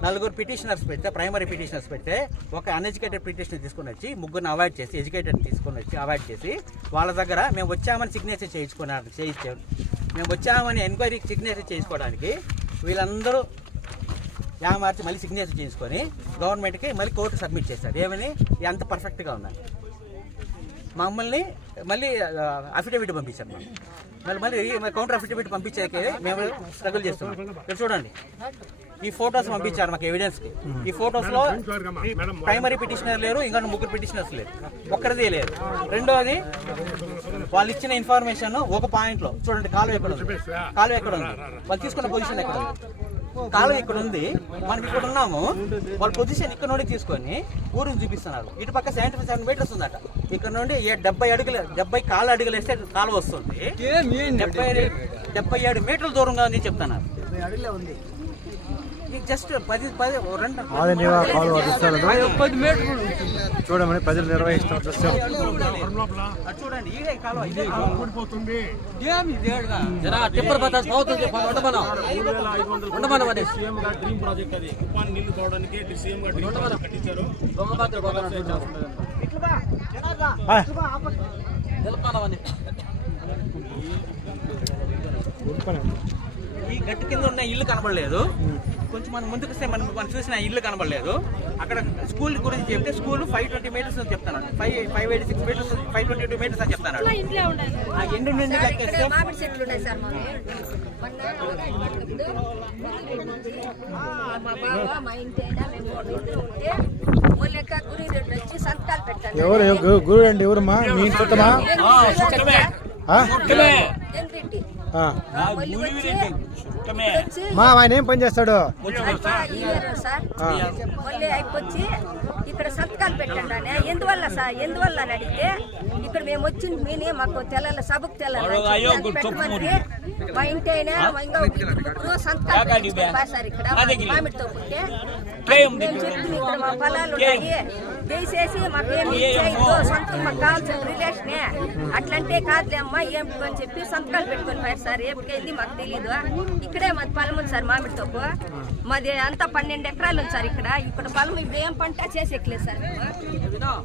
4 పిటిషనర్స్ పెడితే, ప్రైమరీ పిటిషనర్స్ పెడితే ఒక అన్ఎడ్యుకేటెడ్ పిటిషనర్ తీసుకొని వచ్చి 3ని అవాయిడ్ చేసి, ఎడ్యుకేటెడ్ తీసుకొని వచ్చి అవాయిడ్ చేసి వాళ్ళ దగ్గర మేము వచ్చామని సిగ్నేచర్ చేయించారు. మేము వచ్చామని ఎంక్వైరీకి సిగ్నేచర్ చేసుకోవడానికి వీళ్ళందరూ మార్చి మళ్ళీ సిగ్నేచర్ చేసుకొని గవర్నమెంట్కి మళ్ళీ కోర్టు సబ్మిట్ చేశారు. ఏమని? అంత పర్ఫెక్ట్గా ఉందని మమ్మల్ని మళ్ళీ అఫిడవిట్ పంపించారు. మళ్ళీ కౌంటర్ అఫిడవిట్ పంపించాకే మేము స్ట్రగుల్ చేస్తున్నాం. ఇక్కడ చూడండి, ఈ ఫొటోస్ పంపించారు మాకు ఎవిడెన్స్కి. ఈ ఫొటోస్లో ప్రైమరీ పిటిషనర్ లేరు, ఇంకా 3 పిటిషనర్స్ లేరు, ఒక్కరిదే లేదు. రెండోది వాళ్ళు ఇచ్చిన ఇన్ఫర్మేషన్ ఒక పాయింట్లో చూడండి, కాలువ ఎక్కడ ఉంది, వాళ్ళు తీసుకున్న పొజిషన్ ఎక్కడ ఉంది, కాలువ ఇక్కడ ఉంది, మనకి ఇక్కడ ఉన్నాము, వాళ్ళ పొజిషన్ ఇక్కడ నుండి తీసుకొని ఊరిని చూపిస్తున్నారు. ఇటు పక్క 77 మీటర్స్ ఉందట, ఇక్కడ నుండి 70 కాలు అడుగులు వేస్తే కాలువ వస్తుంది. 77 మీటర్ల దూరంగా ఉంది చెప్తున్నారు. జస్ట్ 10 మీటర్లు చూడమని ప్రజలు నిర్వహిస్తున్నారు. చూడండి, ఈడే కాలువ డ్రీమ్ ప్రాజెక్ట్ అది కుప్పాన్ని నీళ్లు పోవడానికి సీఎం గారు కట్టించారు. ఈ గట్టు కింద ఉన్న ఇల్లు కనబడలేదు. కొంచెం మనం ముందుకు వస్తే మనం చూసిన ఇల్లు కనబడలేదు. అక్కడ స్కూల్ గురించి చెప్తే స్కూల్ 520 మీటర్స్ అని చెప్తాను, 586 మీటర్స్, 522 మీటర్స్ అని చెప్తాను. ఆ ఎండు నుండి మామిడి చెట్లు ఉన్నాయి సార్. మా బావ మా ఇంటి అయినా మేము ఉంటే మూలక గురి వచ్చి సంతకాలు పెట్టాను. ఎవరు గురువు అండి? ఎవరమ్మా? మీ ఇంకొత్తమా? మా ఆయన ఏం పని చేస్తాడు? మళ్ళీ అయిపోయి ఇక్కడ సంతకాలు పెట్టండి అని. ఎందువల్ల సార్, ఎందువల్ల అని అడిగితే ఇక్కడ మేము వచ్చింది మీనే మాకు తెల్ల సభకు తెల్లని పెట్టమంటే మా ఇంటి అయినా ఇంకా సంతకాలు సార్ ఇక్కడ మామిడితో పుట్టే మేము చెప్తుంది ఇక్కడ మా పొలాలు ఉన్నాయి, దయచేసి మాకేమి చేయొద్దు, సంతకం మాకు కావాల్సిన రిలేషనే, అట్లంటే కాదులే అమ్మా ఏం అని చెప్పి సంతకాలు పెట్టుకొని పోయారు సార్. ఏమికైంది మాకు తెలీదు. ఇక్కడే మాది పొలం ఉంది సార్, మామిడి తోపు మాది అంతా 12 ఎకరాలు ఉంది సార్. ఇక్కడ పొలం ఇప్పుడు ఏం పంట చేసేయట్లేదు సార్.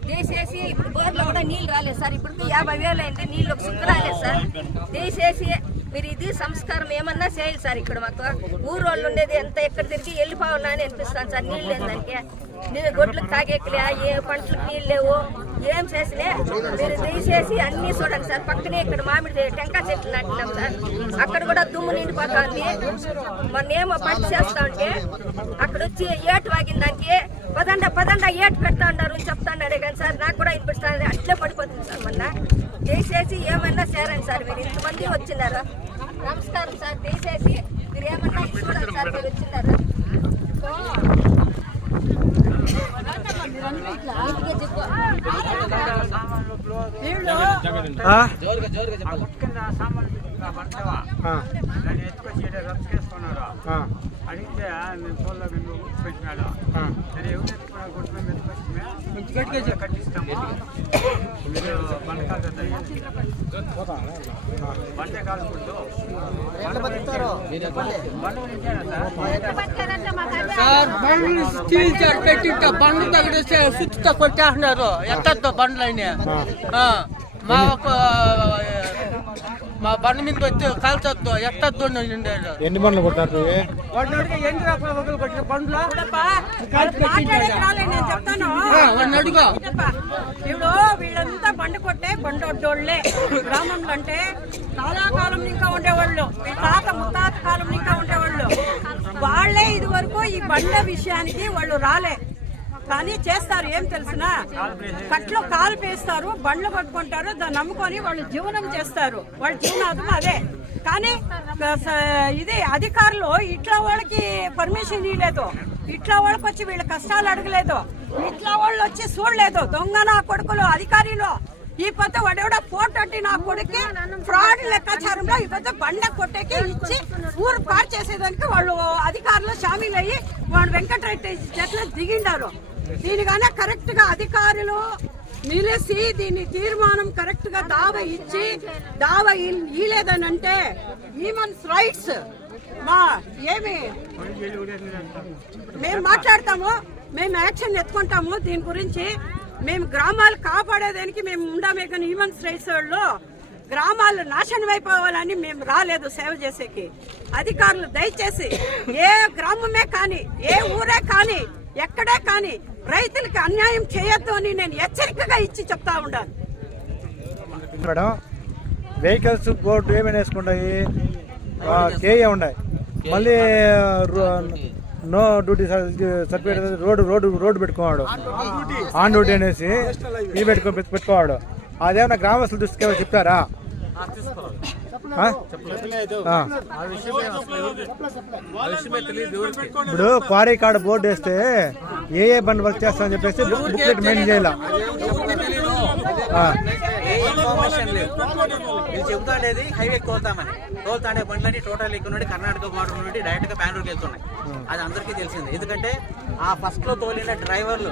దయచేసి ఇప్పుడు బోర్లో కూడా నీళ్ళు రాలేదు సార్. ఇప్పుడు 50,000 అయింది, నీళ్ళు ఒక సుక్క రాలేదు సార్. దయచేసి మీరు ఇది సంస్కారం ఏమన్నా చేయాలి సార్. ఇక్కడ మాకు ఊరోళ్ళు ఉండేది ఎంత ఎక్కడ తిరిగి వెళ్ళిపోవాలా అని అనిపిస్తాను సార్. నీళ్ళు లేదంటే నేను గొడ్లకు తాగేకలే, ఏ పంటలకు నీళ్ళు లేవు, ఏం చేసినా మీరు దయచేసి అన్ని చూడండి సార్. పక్కనే ఇక్కడ మామిడి టెంకాయ చెట్లు నాటినాం సార్, అక్కడ కూడా దుమ్ము నిండిపోతుంది. మొన్నేమో పంట చేస్తా ఉంటే అక్కడ వచ్చి ఏటు వాగిన దానికి పదండా ఏటు పెడతా ఉన్నారు చెప్తాండే కానీ సార్ నాకు కూడా వినిపిస్తుంది, అట్లే పడిపోతుంది సార్. మొన్న దయచేసి ఏమన్నా చేరండి సార్. మీరు ఇంతమంది వచ్చినారు, నమస్కారం సార్. దయచేసి మీరు ఏమన్నా చూడండి సార్, మీరు వచ్చినారు. అడిగితే నేను ఫోన్లో పెట్టినాడు, కట్టిస్తాము బండే కాల్చుకుంటూ సార్ బండ్లు స్టీల్ చాట్ పెట్టి బండ్లు తగిలిస్తే సుత్తుతో కొట్టేస్తున్నారు. ఎత్తతో బండ్లు అయినా మా బండి మీద వచ్చి కాల్చొద్దు, ఎత్తద్దు. ఎన్ని బండ్లు కొట్టారు? కొట్టిన బండ్లు ఇప్పుడు వీళ్ళంతా బండి కొట్టే బండోళ్ళే. గ్రామంలో అంటే చాలా కాలం ఇంకా ఉండేవాళ్ళు, తాత ముత్తాత కాలం ఇంకా ఉండేవాళ్ళు. వాళ్లే ఇది వరకు ఈ బండ విషయానికి వాళ్ళు రాలే, కానీ చేస్తారు. ఏం తెలిసినా కట్లో కాలు పేస్తారు, బండ్లు పట్టుకుంటారు, దాన్ని నమ్ముకొని వాళ్ళు జీవనం చేస్తారు. వాళ్ళ జీవనాధం అదే. కానీ ఇది అధికారులు ఇట్లా వాళ్ళకి పర్మిషన్ ఇవ్వలేదు, ఇట్లా వాళ్ళకి వచ్చి వీళ్ళ కష్టాలు అడగలేదు, ఇట్లా వాళ్ళు వచ్చి చూడలేదు. దొంగ నా కొడుకులు అధికారులు ఈ పొద్దు వాడెవడో ఫోటో నా కొడుకు ఫ్రాడ్ లెక్కాచారంలో ఈ పొద్దు బండ కొట్టేకి ఇచ్చి ఊరు పాడు చేసేదానికి వాళ్ళు అధికారులు షామీలు అయ్యి వాళ్ళు వెంకటరెడ్డి చెట్లు దిగిండారు. దీనిగానే కరెక్ట్ గా అధికారులు నిలిసి దీని తీర్మానం కరెక్ట్ గా దావా ఇలేదనంటే హ్యూమన్స్ రైట్స్ ఏమి మేము మాట్లాడతాము, మేము యాక్షన్ ఎత్తుకుంటాము. దీని గురించి మేము గ్రామాలు కాపాడేదానికి మేము ఉండమే, కానీ హ్యూమన్స్ రైట్స్ వాళ్ళు గ్రామాలు నాశనం అయిపోవాలని మేము రాలేదు సేవ చేసేకి. అధికారులు దయచేసి ఏ గ్రామమే కానీ ఏ ఊరే కానీ ఎక్కడే కానీ రైతులకి అన్యాయం చేయొద్దు అని నేను హెచ్చరికగా ఇచ్చి చెప్తా ఉన్నాను. మేడం వెహికల్స్ బోర్డు ఏమైనా వేసుకుంటాయి, కేఏ ఉన్నాయి, మళ్ళీ నో డ్యూటీ సర్టిఫికేట్ రోడ్డు పెట్టుకోవాడు, ఆన్ డ్యూటీ అనేసి ఇవి పెట్టుకోవాడు. అదేమన్నా గ్రామస్తుల దృష్టికి ఏమైనా చెప్తారా? ఇప్పుడు క్వారీ కార్డు బోర్డు వేస్తే ఏ బండి వర్క్ చేస్తామని చెప్పేసి బుక్లెట్ మెయింటైన్ చేయాలి. వీళ్ళు చెబుతా లేదు హైవేకి తోలుతానే బండ్లని టోటల్ ఇక్కడ నుండి కర్ణాటక బార్డర్ నుండి డైరెక్ట్ గా బెంగళూరుకి వెళ్తున్నాయి. అది అందరికీ తెలిసింది. ఎందుకంటే ఆ ఫస్ట్ లో తోలిన డ్రైవర్లు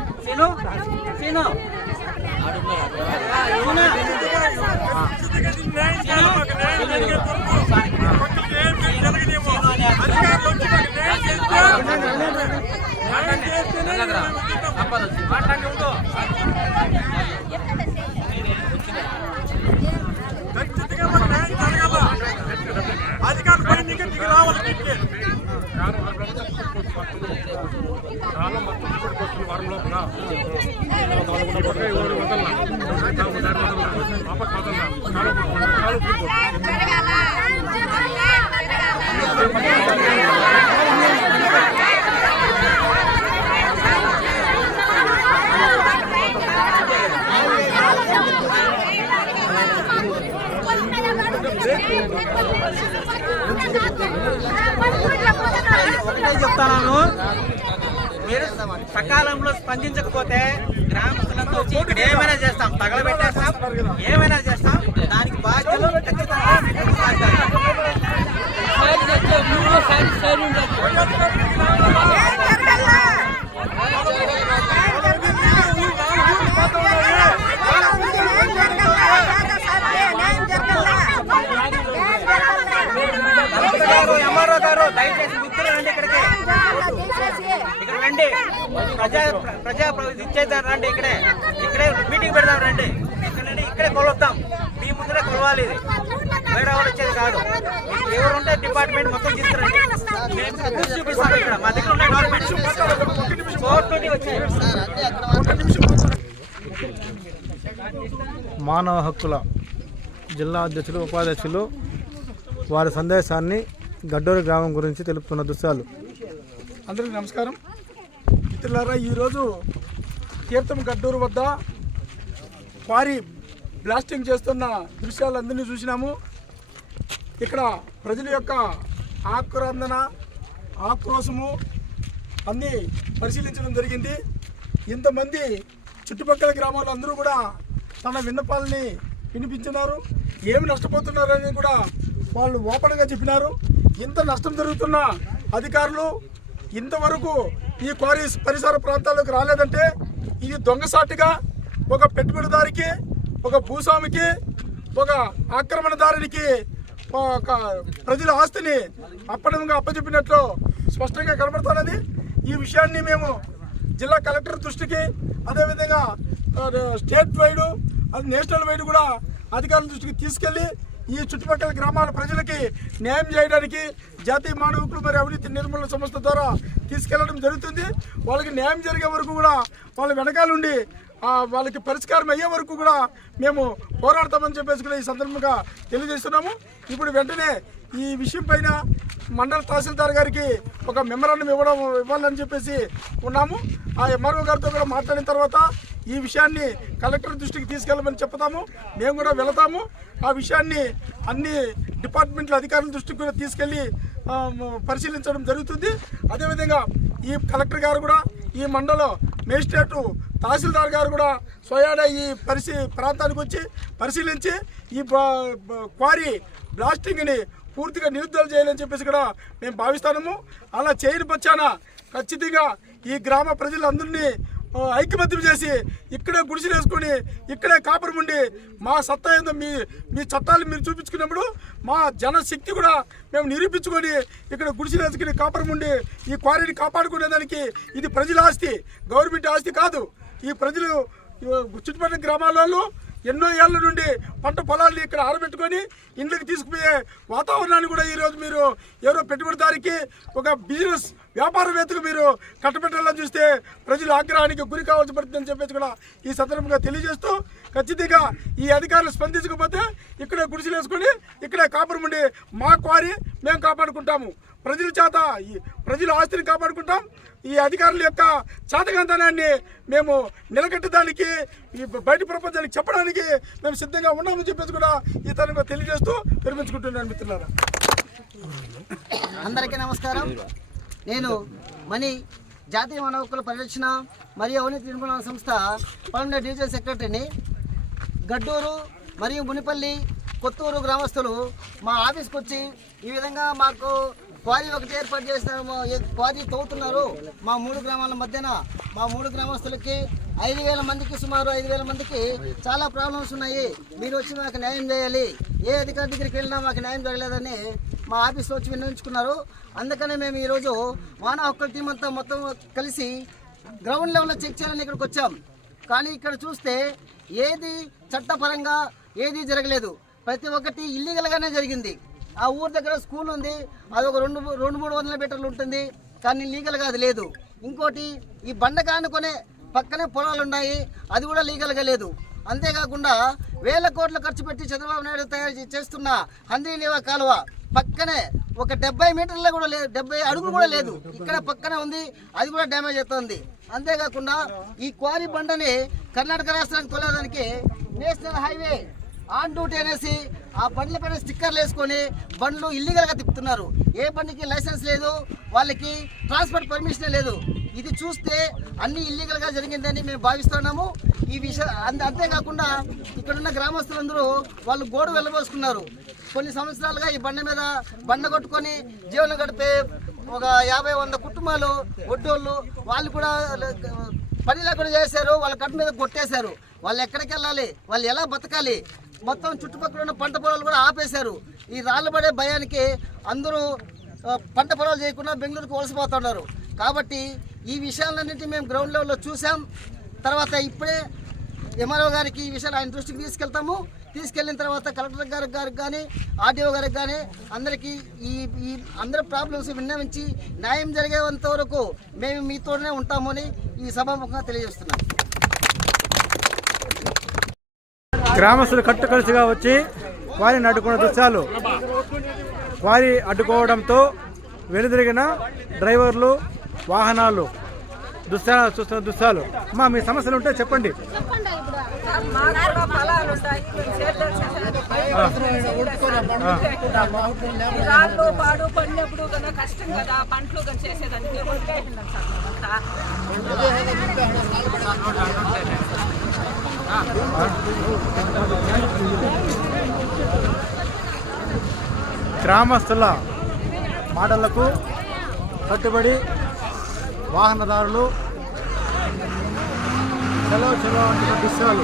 ఒకటే చెప్తాను, మీరు సకాలంలో స్పందించకపోతే గ్రామస్తులంతా వచ్చి ఇక్కడ ఏమైనా చేస్తాం, తగలబెట్టేస్తాం, ఏమైనా చేస్తాం, దానికి బాధ్యతలు ఎంఆర్ఓ గారు దయచేసి మిత్రులు రండి, ఇక్కడ రండి, ప్రజా ఇచ్చేద్దాం రండి, ఇక్కడే మీటింగ్ పెడదాం రండి, ఇక్కడే కొలుద్దాం, మీ ముందునే కొలవాలి. ఇది వేరే వాళ్ళు వచ్చేది కాదు. ఎవరు ఉంటే డిపార్ట్మెంట్ మొత్తం తీసుకురండి, మేము చూపిస్తాం. ఇక్కడ మా దగ్గర ఉన్న డాక్యుమెంట్స్ వచ్చాయి. మానవ హక్కుల జిల్లా అధ్యక్షులు ఉపాధ్యక్షులు వారి సందేశాన్ని గడ్డూరు గ్రామం గురించి తెలుపుతున్న దృశ్యాలు. అందరికీ నమస్కారం మిత్రులారా. ఈరోజు తీర్థం గడ్డూరు వద్ద క్వారీ బ్లాస్టింగ్ చేస్తున్న దృశ్యాలందరినీ చూసినాము. ఇక్కడ ప్రజల యొక్క ఆక్రందన ఆక్రోశము అన్నీ పరిశీలించడం జరిగింది. ఇంతమంది చుట్టుపక్కల గ్రామాలు అందరూ కూడా తన విన్నపాలని వినిపించినారు. ఏమి నష్టపోతున్నారు అనేది కూడా వాళ్ళు ఓపెన్గా చెప్పినారు. ఇంత నష్టం జరుగుతున్న అధికారులు ఇంతవరకు ఈ క్వారీ పరిసర ప్రాంతాలకు రాలేదంటే ఇది దొంగసాటిగా ఒక పెట్టుబడిదారికి, ఒక భూస్వామికి, ఒక ఆక్రమణదారునికి ఒక ప్రజల ఆస్తిని అప్పచెప్పినట్లు స్పష్టంగా కనబడుతున్నది. ఈ విషయాన్ని మేము జిల్లా కలెక్టర్ దృష్టికి, అదేవిధంగా స్టేట్ వైడ్, అది నేషనల్ వైడ్ కూడా అధికారుల దృష్టికి తీసుకెళ్లి ఈ చుట్టుపక్కల గ్రామాల ప్రజలకి న్యాయం చేయడానికి జాతీయ మానవ హక్కులు మరియు అవినీతి నిర్మూలన సంస్థ ద్వారా తీసుకెళ్లడం జరుగుతుంది. వాళ్ళకి న్యాయం జరిగే వరకు కూడా వాళ్ళ వెనకాలండి వాళ్ళకి పరిష్కారం అయ్యే వరకు కూడా మేము పోరాడతామని చెప్పేసి కూడా ఈ సందర్భంగా తెలియజేస్తున్నాము. ఇప్పుడు వెంటనే ఈ విషయం పైన మండల తహసీల్దార్ గారికి ఒక మెమరాండం ఇవ్వాలని చెప్పేసి ఉన్నాము. ఆ ఎంఆర్ఓ గారితో కూడా మాట్లాడిన తర్వాత ఈ విషయాన్ని కలెక్టర్ దృష్టికి తీసుకెళ్ళమని చెప్తాము. మేము కూడా వెళతాము. ఆ విషయాన్ని అన్ని డిపార్ట్మెంట్ల అధికారుల దృష్టికి కూడా తీసుకెళ్ళి పరిశీలించడం జరుగుతుంది. అదేవిధంగా ఈ కలెక్టర్ గారు కూడా ఈ మండలం మేజిస్ట్రేటు తహసీల్దార్ గారు కూడా స్వయాన ఈ ప్రాంతానికి వచ్చి పరిశీలించి ఈ క్వారీ బ్లాస్టింగ్ని పూర్తిగా నిలుపుదల చేయాలని చెప్పేసి కూడా మేము భావిస్తాము. అలా చేయని పక్షాన ఖచ్చితంగా ఈ గ్రామ ప్రజలందరినీ ఐక్యమత్యం చేసి ఇక్కడే గుడిసెలు వేసుకొని ఇక్కడే కాపురం ఉండి మా సత్తా ఏందో మీ చట్టాలు మీరు చూపించుకున్నప్పుడు మా జనశక్తి కూడా మేము నిరూపించుకొని ఇక్కడ గుడిసెలు వేసుకుని కాపురం ఉండి ఈ క్వారీని కాపాడుకునేదానికి ఇది ప్రజల ఆస్తి, గవర్నమెంట్ ఆస్తి కాదు. ఈ ప్రజలు చుట్టుపక్కల గ్రామాలలో ఎన్నో ఏళ్ల నుండి పంట పొలాల్ని ఇక్కడ ఆరబెట్టుకొని ఇండ్లకి తీసుకుపోయే వాతావరణాన్ని కూడా ఈరోజు మీరు ఎవరో పెట్టుబడిదారికి ఒక బిజినెస్ వ్యాపారవేత్తకు మీరు కట్టబెట్టాలని చూస్తే ప్రజలు ఆగ్రహానికి గురి కావాల్సి పడుతుందని చెప్పేసి కూడా ఈ సందర్భంగా తెలియజేస్తూ ఖచ్చితంగా ఈ అధికారులు స్పందించకపోతే ఇక్కడే గుడిసెలు వేసుకొని ఇక్కడే కాపురం ఉండి మా క్వారీ మేము కాపాడుకుంటాము. ప్రజల చేత ప్రజల ఆస్తిని కాపాడుకుంటాం. ఈ అధికారుల యొక్క చేతకంతనాన్ని మేము నిలకట్టడానికి ఈ బయట ప్రపంచానికి చెప్పడానికి మేము సిద్ధంగా ఉన్నామని చెప్పేసి కూడా ఈ తరంగా తెలియజేస్తూ విరమించుకుంటున్నాను మిత్రులారా. అందరికీ నమస్కారం. నేను మణి, జాతీయ వన హక్కుల పరిరక్షణ మరియు అవినీతి నిర్మూలన సంస్థ 12వ డివిజన్ సెక్రటరీని. గడ్డూరు మరియు మునిపల్లి, కొత్తూరు గ్రామస్తులు మా ఆఫీస్కి వచ్చి ఈ విధంగా మాకు క్వారీ ఒకటి ఏర్పాటు చేస్తున్నారు, క్వారీ తవ్వుతున్నారు మా 3 గ్రామాల మధ్యన. మా 3 గ్రామస్తులకి 5,000 మందికి, సుమారు 5,000 మందికి చాలా ప్రాబ్లమ్స్ ఉన్నాయి. మీరు వచ్చి మాకు న్యాయం చేయాలి, ఏ అధికారి దగ్గరికి వెళ్ళినా మాకు న్యాయం జరగలేదని మా ఆఫీస్లో వచ్చి విన్నవించుకున్నారు. అందుకనే మేము ఈరోజు వాన హక్కుల టీం అంతా మొత్తం కలిసి గ్రౌండ్ లెవెల్లో చెక్ చేయాలని ఇక్కడికి వచ్చాం. కానీ ఇక్కడ చూస్తే ఏది చట్టపరంగా ఏది జరగలేదు, ప్రతి ఒక్కటి ఇల్లీగల్గానే జరిగింది. ఆ ఊరి దగ్గర స్కూల్ ఉంది, అది ఒక 200-300 మీటర్లు ఉంటుంది, కానీ లీగల్గా అది లేదు. ఇంకోటి ఈ బండకు ఆనుకునే పక్కనే పొలాలు ఉన్నాయి, అది కూడా లీగల్గా లేదు. అంతేకాకుండా 1,000 కోట్లు ఖర్చు పెట్టి చంద్రబాబు నాయుడు తయారు చేస్తున్న హంద్రీనేవా కాలువ పక్కనే ఒక 70 మీటర్లు కూడా లేదు, 70 అడుగులు కూడా లేదు, ఇక్కడ పక్కనే ఉంది, అది కూడా డ్యామేజ్ అవుతుంది. అంతేకాకుండా ఈ క్వారీ బండని కర్ణాటక రాష్ట్రానికి తోలేదానికి నేషనల్ హైవే ఆన్ డ్యూటీ అనేసి ఆ బండ్ల పైన స్టిక్కర్లు వేసుకొని బండ్లు ఇల్లీగల్గా తిప్పుతున్నారు. ఏ బండికి లైసెన్స్ లేదు, వాళ్ళకి ట్రాన్స్పోర్ట్ పర్మిషన్ లేదు. ఇది చూస్తే అన్ని ఇల్లీగల్గా జరిగిందని మేము భావిస్తున్నాము. ఈ విషయం అంతేకాకుండా ఇక్కడున్న గ్రామస్తులందరూ వాళ్ళు గోడు వెళ్ళబోసుకున్నారు. కొన్ని సంవత్సరాలుగా ఈ బండ కొట్టుకొని జీవనం గడిపే ఒక 50-100 కుటుంబాలు ఒడ్డోళ్ళు వాళ్ళు కూడా పని లేకుండా చేశారు. వాళ్ళ కట్టు మీద కొట్టేశారు. వాళ్ళు ఎక్కడికి వెళ్ళాలి, వాళ్ళు ఎలా బతకాలి, మొత్తం చుట్టుపక్కల ఉన్న పంట పొలాలు కూడా ఆపేశారు. ఈ రాళ్ళు పడే భయానికి అందరూ పంట పొలాలు చేయకుండా బెంగళూరుకు వలసపోతున్నారు. కాబట్టి ఈ విషయాలన్నింటినీ మేము గ్రౌండ్ లెవెల్లో చూసాం. తర్వాత ఇప్పుడే ఎంఆర్ఓ గారికి ఈ విషయాలు ఆయన దృష్టికి తీసుకెళ్తాము. తీసుకెళ్ళిన తర్వాత కలెక్టర్ గారికి కానీ ఆర్డీఓ గారికి కానీ అందరికీ ఈ అందరి ప్రాబ్లమ్స్ విన్నవించి న్యాయం జరిగేంత వరకు మేము మీతోనే ఉంటామని ఈ సభాముఖంగా తెలియజేస్తున్నాం. గ్రామస్తులు కట్టుకలిసిగా వచ్చి క్వారీని అడ్డుకున్న దృశ్యాలు. క్వారీ అడ్డుకోవడంతో వెనుదిరిగిన డ్రైవర్లు, వాహనాలు చూస్తున్న దృశ్యాలు. అమ్మా, మీ సమస్యలు ఉంటే చెప్పండి. రాళ్ళు పాడు పడినప్పుడు కష్టం కదా, పంటలు చేసేదానికి గ్రామస్తుల మాటలకు కట్టుబడి వాహనదారులు చలో అంటున్న దృశ్యాలు.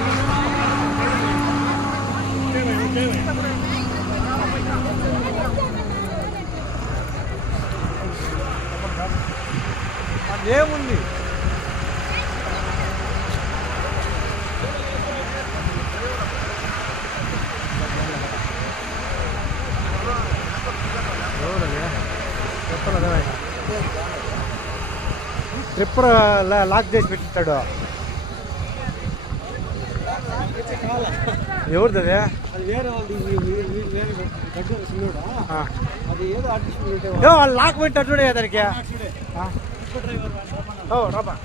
ఏముంది ట్రిప్పర్ లాక్ చేసి పెట్టిస్తాడు. ఎవరిది అది? వాళ్ళు లాక్ పెట్టాడు చూడే దానికి. రాబా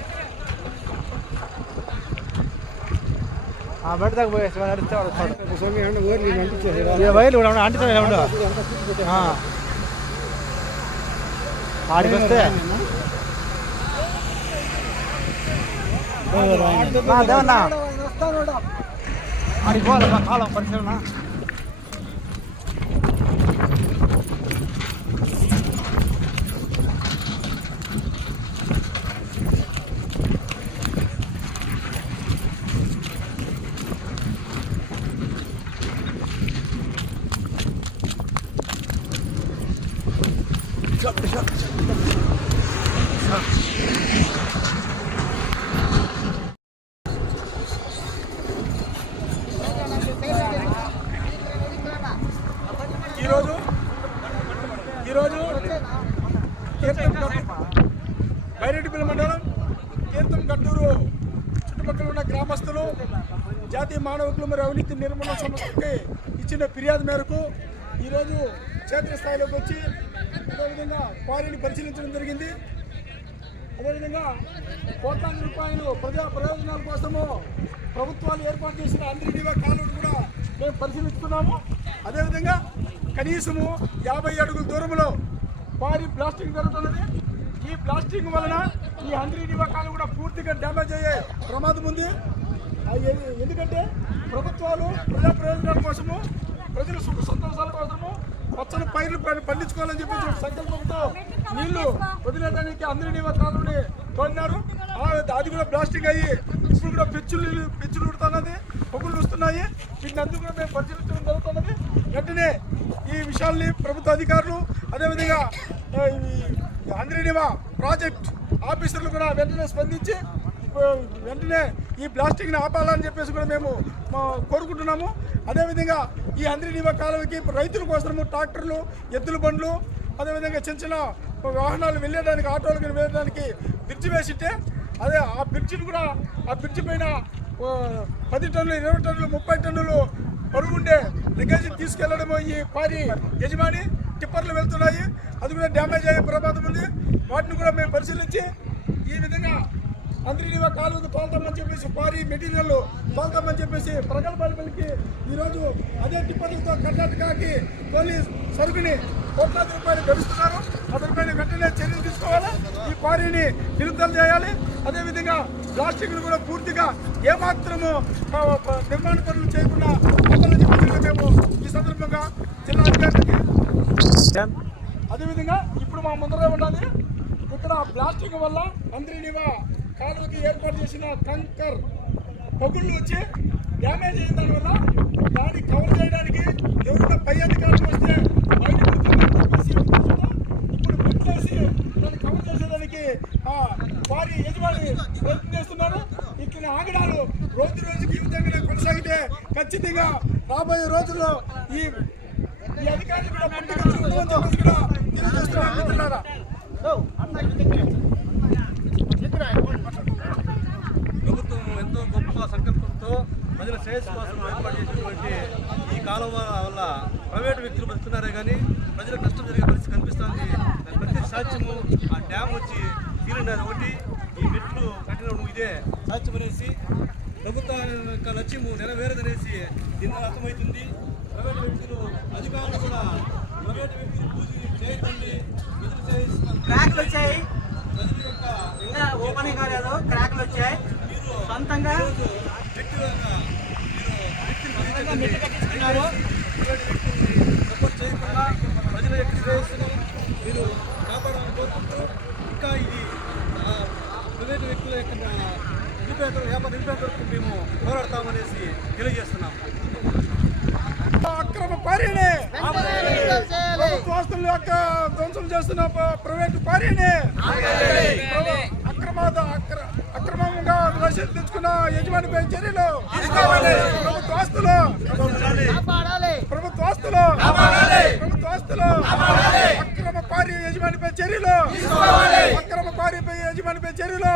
బయట దాకా పోయేసి నడిస్తే వైర్లు కూడా అంటుతాయి. ఆడికి వస్తే కాలం పరిశీలన ఈరోజు బైరెడ్డిపల్లి మండలం తీర్థం గట్టూరు చుట్టుపక్కల ఉన్న గ్రామస్తులు జాతీయ మానవ హక్కులు మరియు అవినీతి నిర్మూలన సంస్థకి ఇచ్చిన ఫిర్యాదు మేరకు ఈరోజు క్షేత్రస్థాయిలోకి వచ్చి అదేవిధంగా క్వారీని పరిశీలించడం జరిగింది. అదేవిధంగా కోట్లాది రూపాయలు ప్రజా ప్రయోజనాల కోసము ప్రభుత్వాలు ఏర్పాటు చేసిన అంతర్జీవ కాలువను కూడా మేము పరిశీలిస్తున్నాము. అదేవిధంగా కనీసము 50 అడుగుల దూరంలో భారీ బ్లాస్టింగ్ జరుగుతున్నది. ఈ బ్లాస్టింగ్ వలన ఈ అంతర్జీవ కాలువ కూడా పూర్తిగా డ్యామేజ్ అయ్యే ప్రమాదం ఉంది. ఎందుకంటే ప్రభుత్వాలు ప్రజా ప్రయోజనాల కోసము ప్రజల సుఖ సంతోషాల కోసము పచ్చని పైర్లు పండించుకోవాలని చెప్పి సంకల్పంతో నీళ్లు వదిలేదానికి అంతర్జీవ కాలువని తోడినారు. అది కూడా బ్లాస్టింగ్ అయ్యి ఇప్పుడు కూడా పెచ్చులు ఉడుతున్నది, పొగులు వస్తున్నాయి. వీటిని అందుకు కూడా మేము పరిశీలించడం జరుగుతున్నది. వెంటనే ఈ విషయాల్ని ప్రభుత్వ అధికారులు అదేవిధంగా అంతర్జీవ ప్రాజెక్ట్ ఆఫీసర్లు కూడా వెంటనే స్పందించి వెంటనే ఈ బ్లాస్టింగ్ని ఆపాలని చెప్పేసి కూడా మేము కోరుకుంటున్నాము. అదేవిధంగా ఈ అంతర్జీవ కాలువకి రైతుల కోసము ట్రాక్టర్లు, ఎద్దుల బండ్లు, అదేవిధంగా చిన్న చిన్న వాహనాలు వెళ్ళడానికి, ఆటోలకు వెళ్ళడానికి బ్రిడ్జి వేసింటే అదే ఆ బ్రిడ్జిని కూడా ఆ బ్రిడ్జి పైన 10 టన్నులు, 20 టన్నులు, 30 టన్నులు బరువుండే లగేజ్ తీసుకెళ్లడము ఈ క్వారీ యజమాని టిప్పర్లు వెళ్తున్నాయి. అది కూడా డ్యామేజ్ అయ్యే ప్రమాదం ఉంది. వాటిని కూడా మేము పరిశీలించి ఈ విధంగా అంతర్జీవ కాలువకు తోలుతామని చెప్పేసి క్వారీ మెటీరియల్ తోలుతామని చెప్పేసి ప్రగల్భాలు పలికి ఈరోజు అదే టిప్పర్లతో కర్ణాటకకి పోలీస్ సరుకుని కోట్లాది రూపాయలు గడుస్తున్నారు. అతనిపైన వెంటనే చర్యలు తీసుకోవాలి. ఈ క్వారీని నిలుపుదల చేయాలి. అదేవిధంగా ప్లాస్టిక్ను కూడా పూర్తిగా ఏమాత్రము నిర్మాణ పనులు చేయకుండా మేము ఈ సందర్భంగా జిల్లా అధికారులకి అదేవిధంగా ఇప్పుడు మా ముందరే ఉన్నది ఇక్కడ ప్లాస్టిక్ వల్ల అంతర్జీవ కాలువకి ఏర్పాటు చేసిన కంకర్ పగుళ్ళు వచ్చి డ్యామేజ్ అయిన దానివల్ల దాన్ని కవర్ చేయడానికి ఎవరైనా పై అధికారులు వస్తే ఇప్పుడు పెట్టేసి దాన్ని కవర్ చేసేదానికి వారి యజమాని ప్రయత్నం చేస్తున్నారు. ఇక్కడ ఆగడాలు రోజుకి ఈ విధంగా కొనసాగితే ఖచ్చితంగా రాబోయే రోజుల్లో ఈ అధికారులు కూడా తెలియజేస్తున్నారా. ప్రభుత్వం ఎంతో గొప్ప సంకల్పంతో ప్రజల శ్రేయస్సు కోసం ఏర్పాటు చేసినటువంటి ఈ కాలువ వల్ల ప్రైవేటు వ్యక్తులు బతుకున్నారే కానీ ప్రజలకు నష్టం జరిగే పరిస్థితి కనిపిస్తుంది. ప్రతి సాధ్యము ఆ డ్యామ్ వచ్చి తీరినది ఒకటి, ఈ మెట్లు కట్టినప్పుడు ఇదే సాధ్యం అనేసి ప్రభుత్వం యొక్క లక్ష్యము నెరవేరదనేసి దీని అర్థమవుతుంది. ప్రైవేటు వ్యక్తులు అధికారులు కూడా ప్రైవేటు వ్యక్తులు పూజ చేయకండి, ఎదురు చేస్తున్నారు. క్రాక్లు వచ్చాయి, ఇంకా ఓపెనింగ్ కాలేదు, క్రాక్లు వచ్చాయి. సొంతంగా సపోర్ట్ చేయకుండా ప్రజల యొక్క శ్రేయస్సును మీరు కాపాడాలని కోరుకుంటూ ఇంకా ఇది ప్రైవేటు వ్యక్తుల యొక్క వ్యాపార నిలిపేటకు మేము పోరాడతామనేసి తెలియజేస్తున్నాం. అక్రమ క్వారీని ప్రభుత్వాస్తుల యొక్క ధ్వంసం చేస్తున్న ప్రైవేటు క్వారీని అక్రమంగా రసీదు తెచ్చుకున్న యజమానిపై చర్యలు ప్రభుత్వాస్తులు అక్రమ క్వారీ యజమానిపై చర్యలు అక్రమ క్వారీ యజమానిపై చర్యలు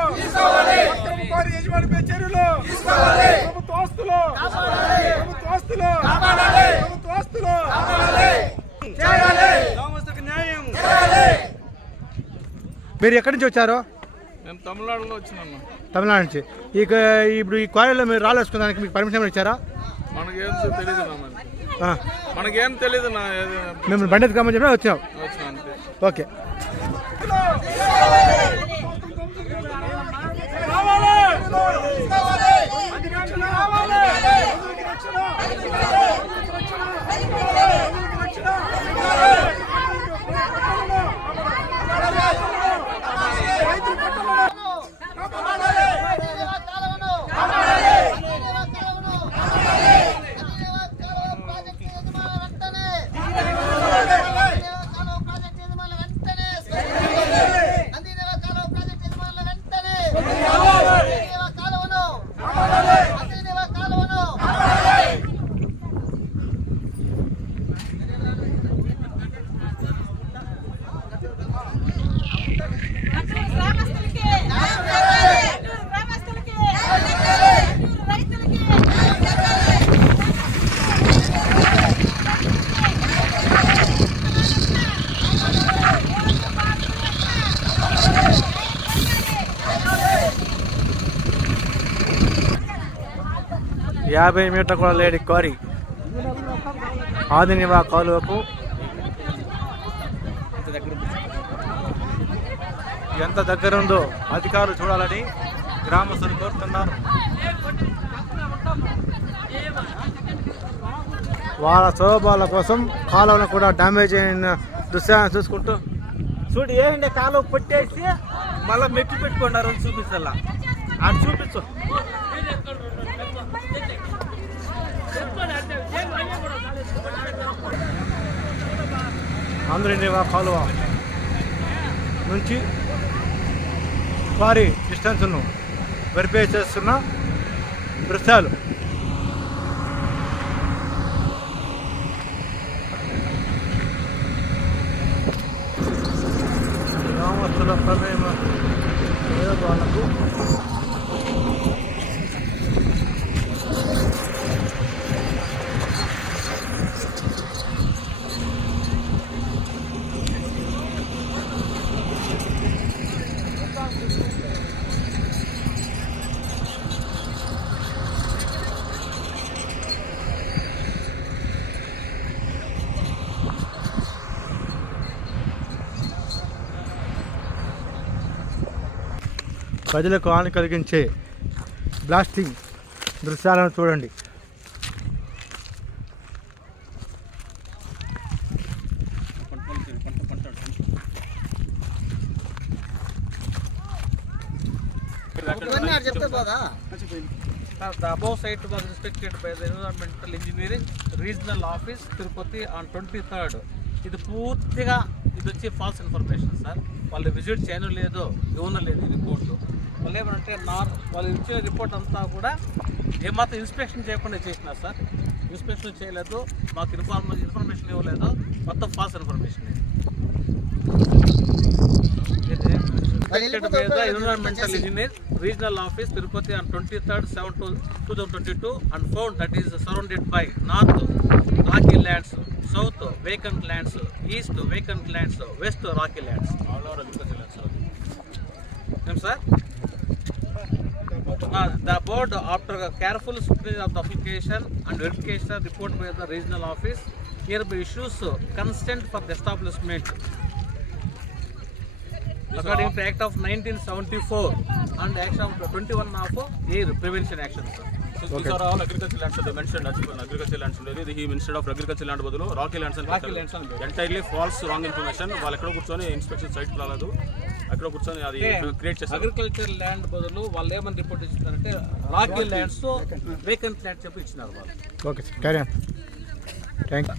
ప్రభుత్వాస్తులు మీరు ఎక్కడి నుంచి వచ్చారు? మేము తమిళనాడులో వచ్చినాము. తమిళనాడు నుంచి. ఇప్పుడు ఈ క్వారీలో మీరు రాలేసుకున్నానికి మీకు పర్మిషన్ ఇచ్చారా? మనకేం తెలియదు, మనకేం తెలియదు. మేము బండి ఎత్తుకోమని చెప్పినా వచ్చాం. ఓకే. కావాలి కాలువను కాలువను యాభై మీటర్ కూడా లేని క్వారీ ఆదినివా కాలువకు ఎంత దగ్గర ఉందో అధికారులు చూడాలని గ్రామస్తులు కోరుతున్నారు. వాళ్ళ సౌలభ్యాల కోసం కాలువను కూడా డ్యామేజ్ అయిన దృశ్యాన్ని చూసుకుంటూ చూడు ఏంటంటే కాలువ కొట్టేసి మళ్ళీ మెట్లు పెట్టుకున్నారు అని చూపించాల అది చూపించు. ఆంధ్రనివా కాలువ నుంచి క్వారీ డిస్టెన్స్ను వెరిఫై చేస్తున్న దృశ్యాలు. గ్రామస్తుల ప్రయోగాలకు ప్రజలకు హాని కలిగించే బ్లాస్టింగ్ దృశ్యాలను చూడండి. The above site was inspected by the Environmental Engineering Regional Office Tirupati on 23rd. ఇది పూర్తిగా ఇది వచ్చి ఫాల్స్ ఇన్ఫర్మేషన్ సార్. వాళ్ళు విజిట్ చేయడం లేదు, ఇవ్వలేదు ఈ రిపోర్టు. వాళ్ళు ఏమంటే వాళ్ళు ఇచ్చిన రిపోర్ట్ అంతా కూడా ఏమాత్రం ఇన్స్పెక్షన్ చేయకుండా చేసినారు సార్. ఇన్స్పెక్షన్ చేయలేదు, మాకు ఇన్ఫర్మేషన్ ఇవ్వలేదు, మొత్తం false information. Environmental Engineer Regional Office Tirupati on 23rd 7/2022 and found that is surrounded by north rocky lands, south vacant lands, east vacant lands, west rocky lands, all over agricultural lands. Sir, the board, after a careful scrutiny of the application and verification report by the regional office, hereby issues consent for the establishment according to Act of 1974 and Act of 21 of Air Prevention Action. So these are all agricultural lands. They mentioned agricultural lands. He instead of agricultural land బదులు రాకీ ల్యాండ్స్ అని ఎంటైర్లీ ఫాల్స్ రాంగ్ ఇన్ఫర్మేషన్. వాళ్ళు ఎక్కడ కూర్చొని ఇన్స్పెక్షన్ సైట్ రాలేదు, అక్కడ కూర్చొని అది క్రియేట్ చేస్తారు. అగ్రికల్చర్ ల్యాండ్ బదులు వాళ్ళు ఏమని రిపోర్ట్ ఇచ్చినారంటే రాకీ ల్యాండ్స్ వేకెంట్ ల్యాండ్ చెప్పి ఇచ్చినారు వాళ్ళు. Okay sir, carry on. Thank you.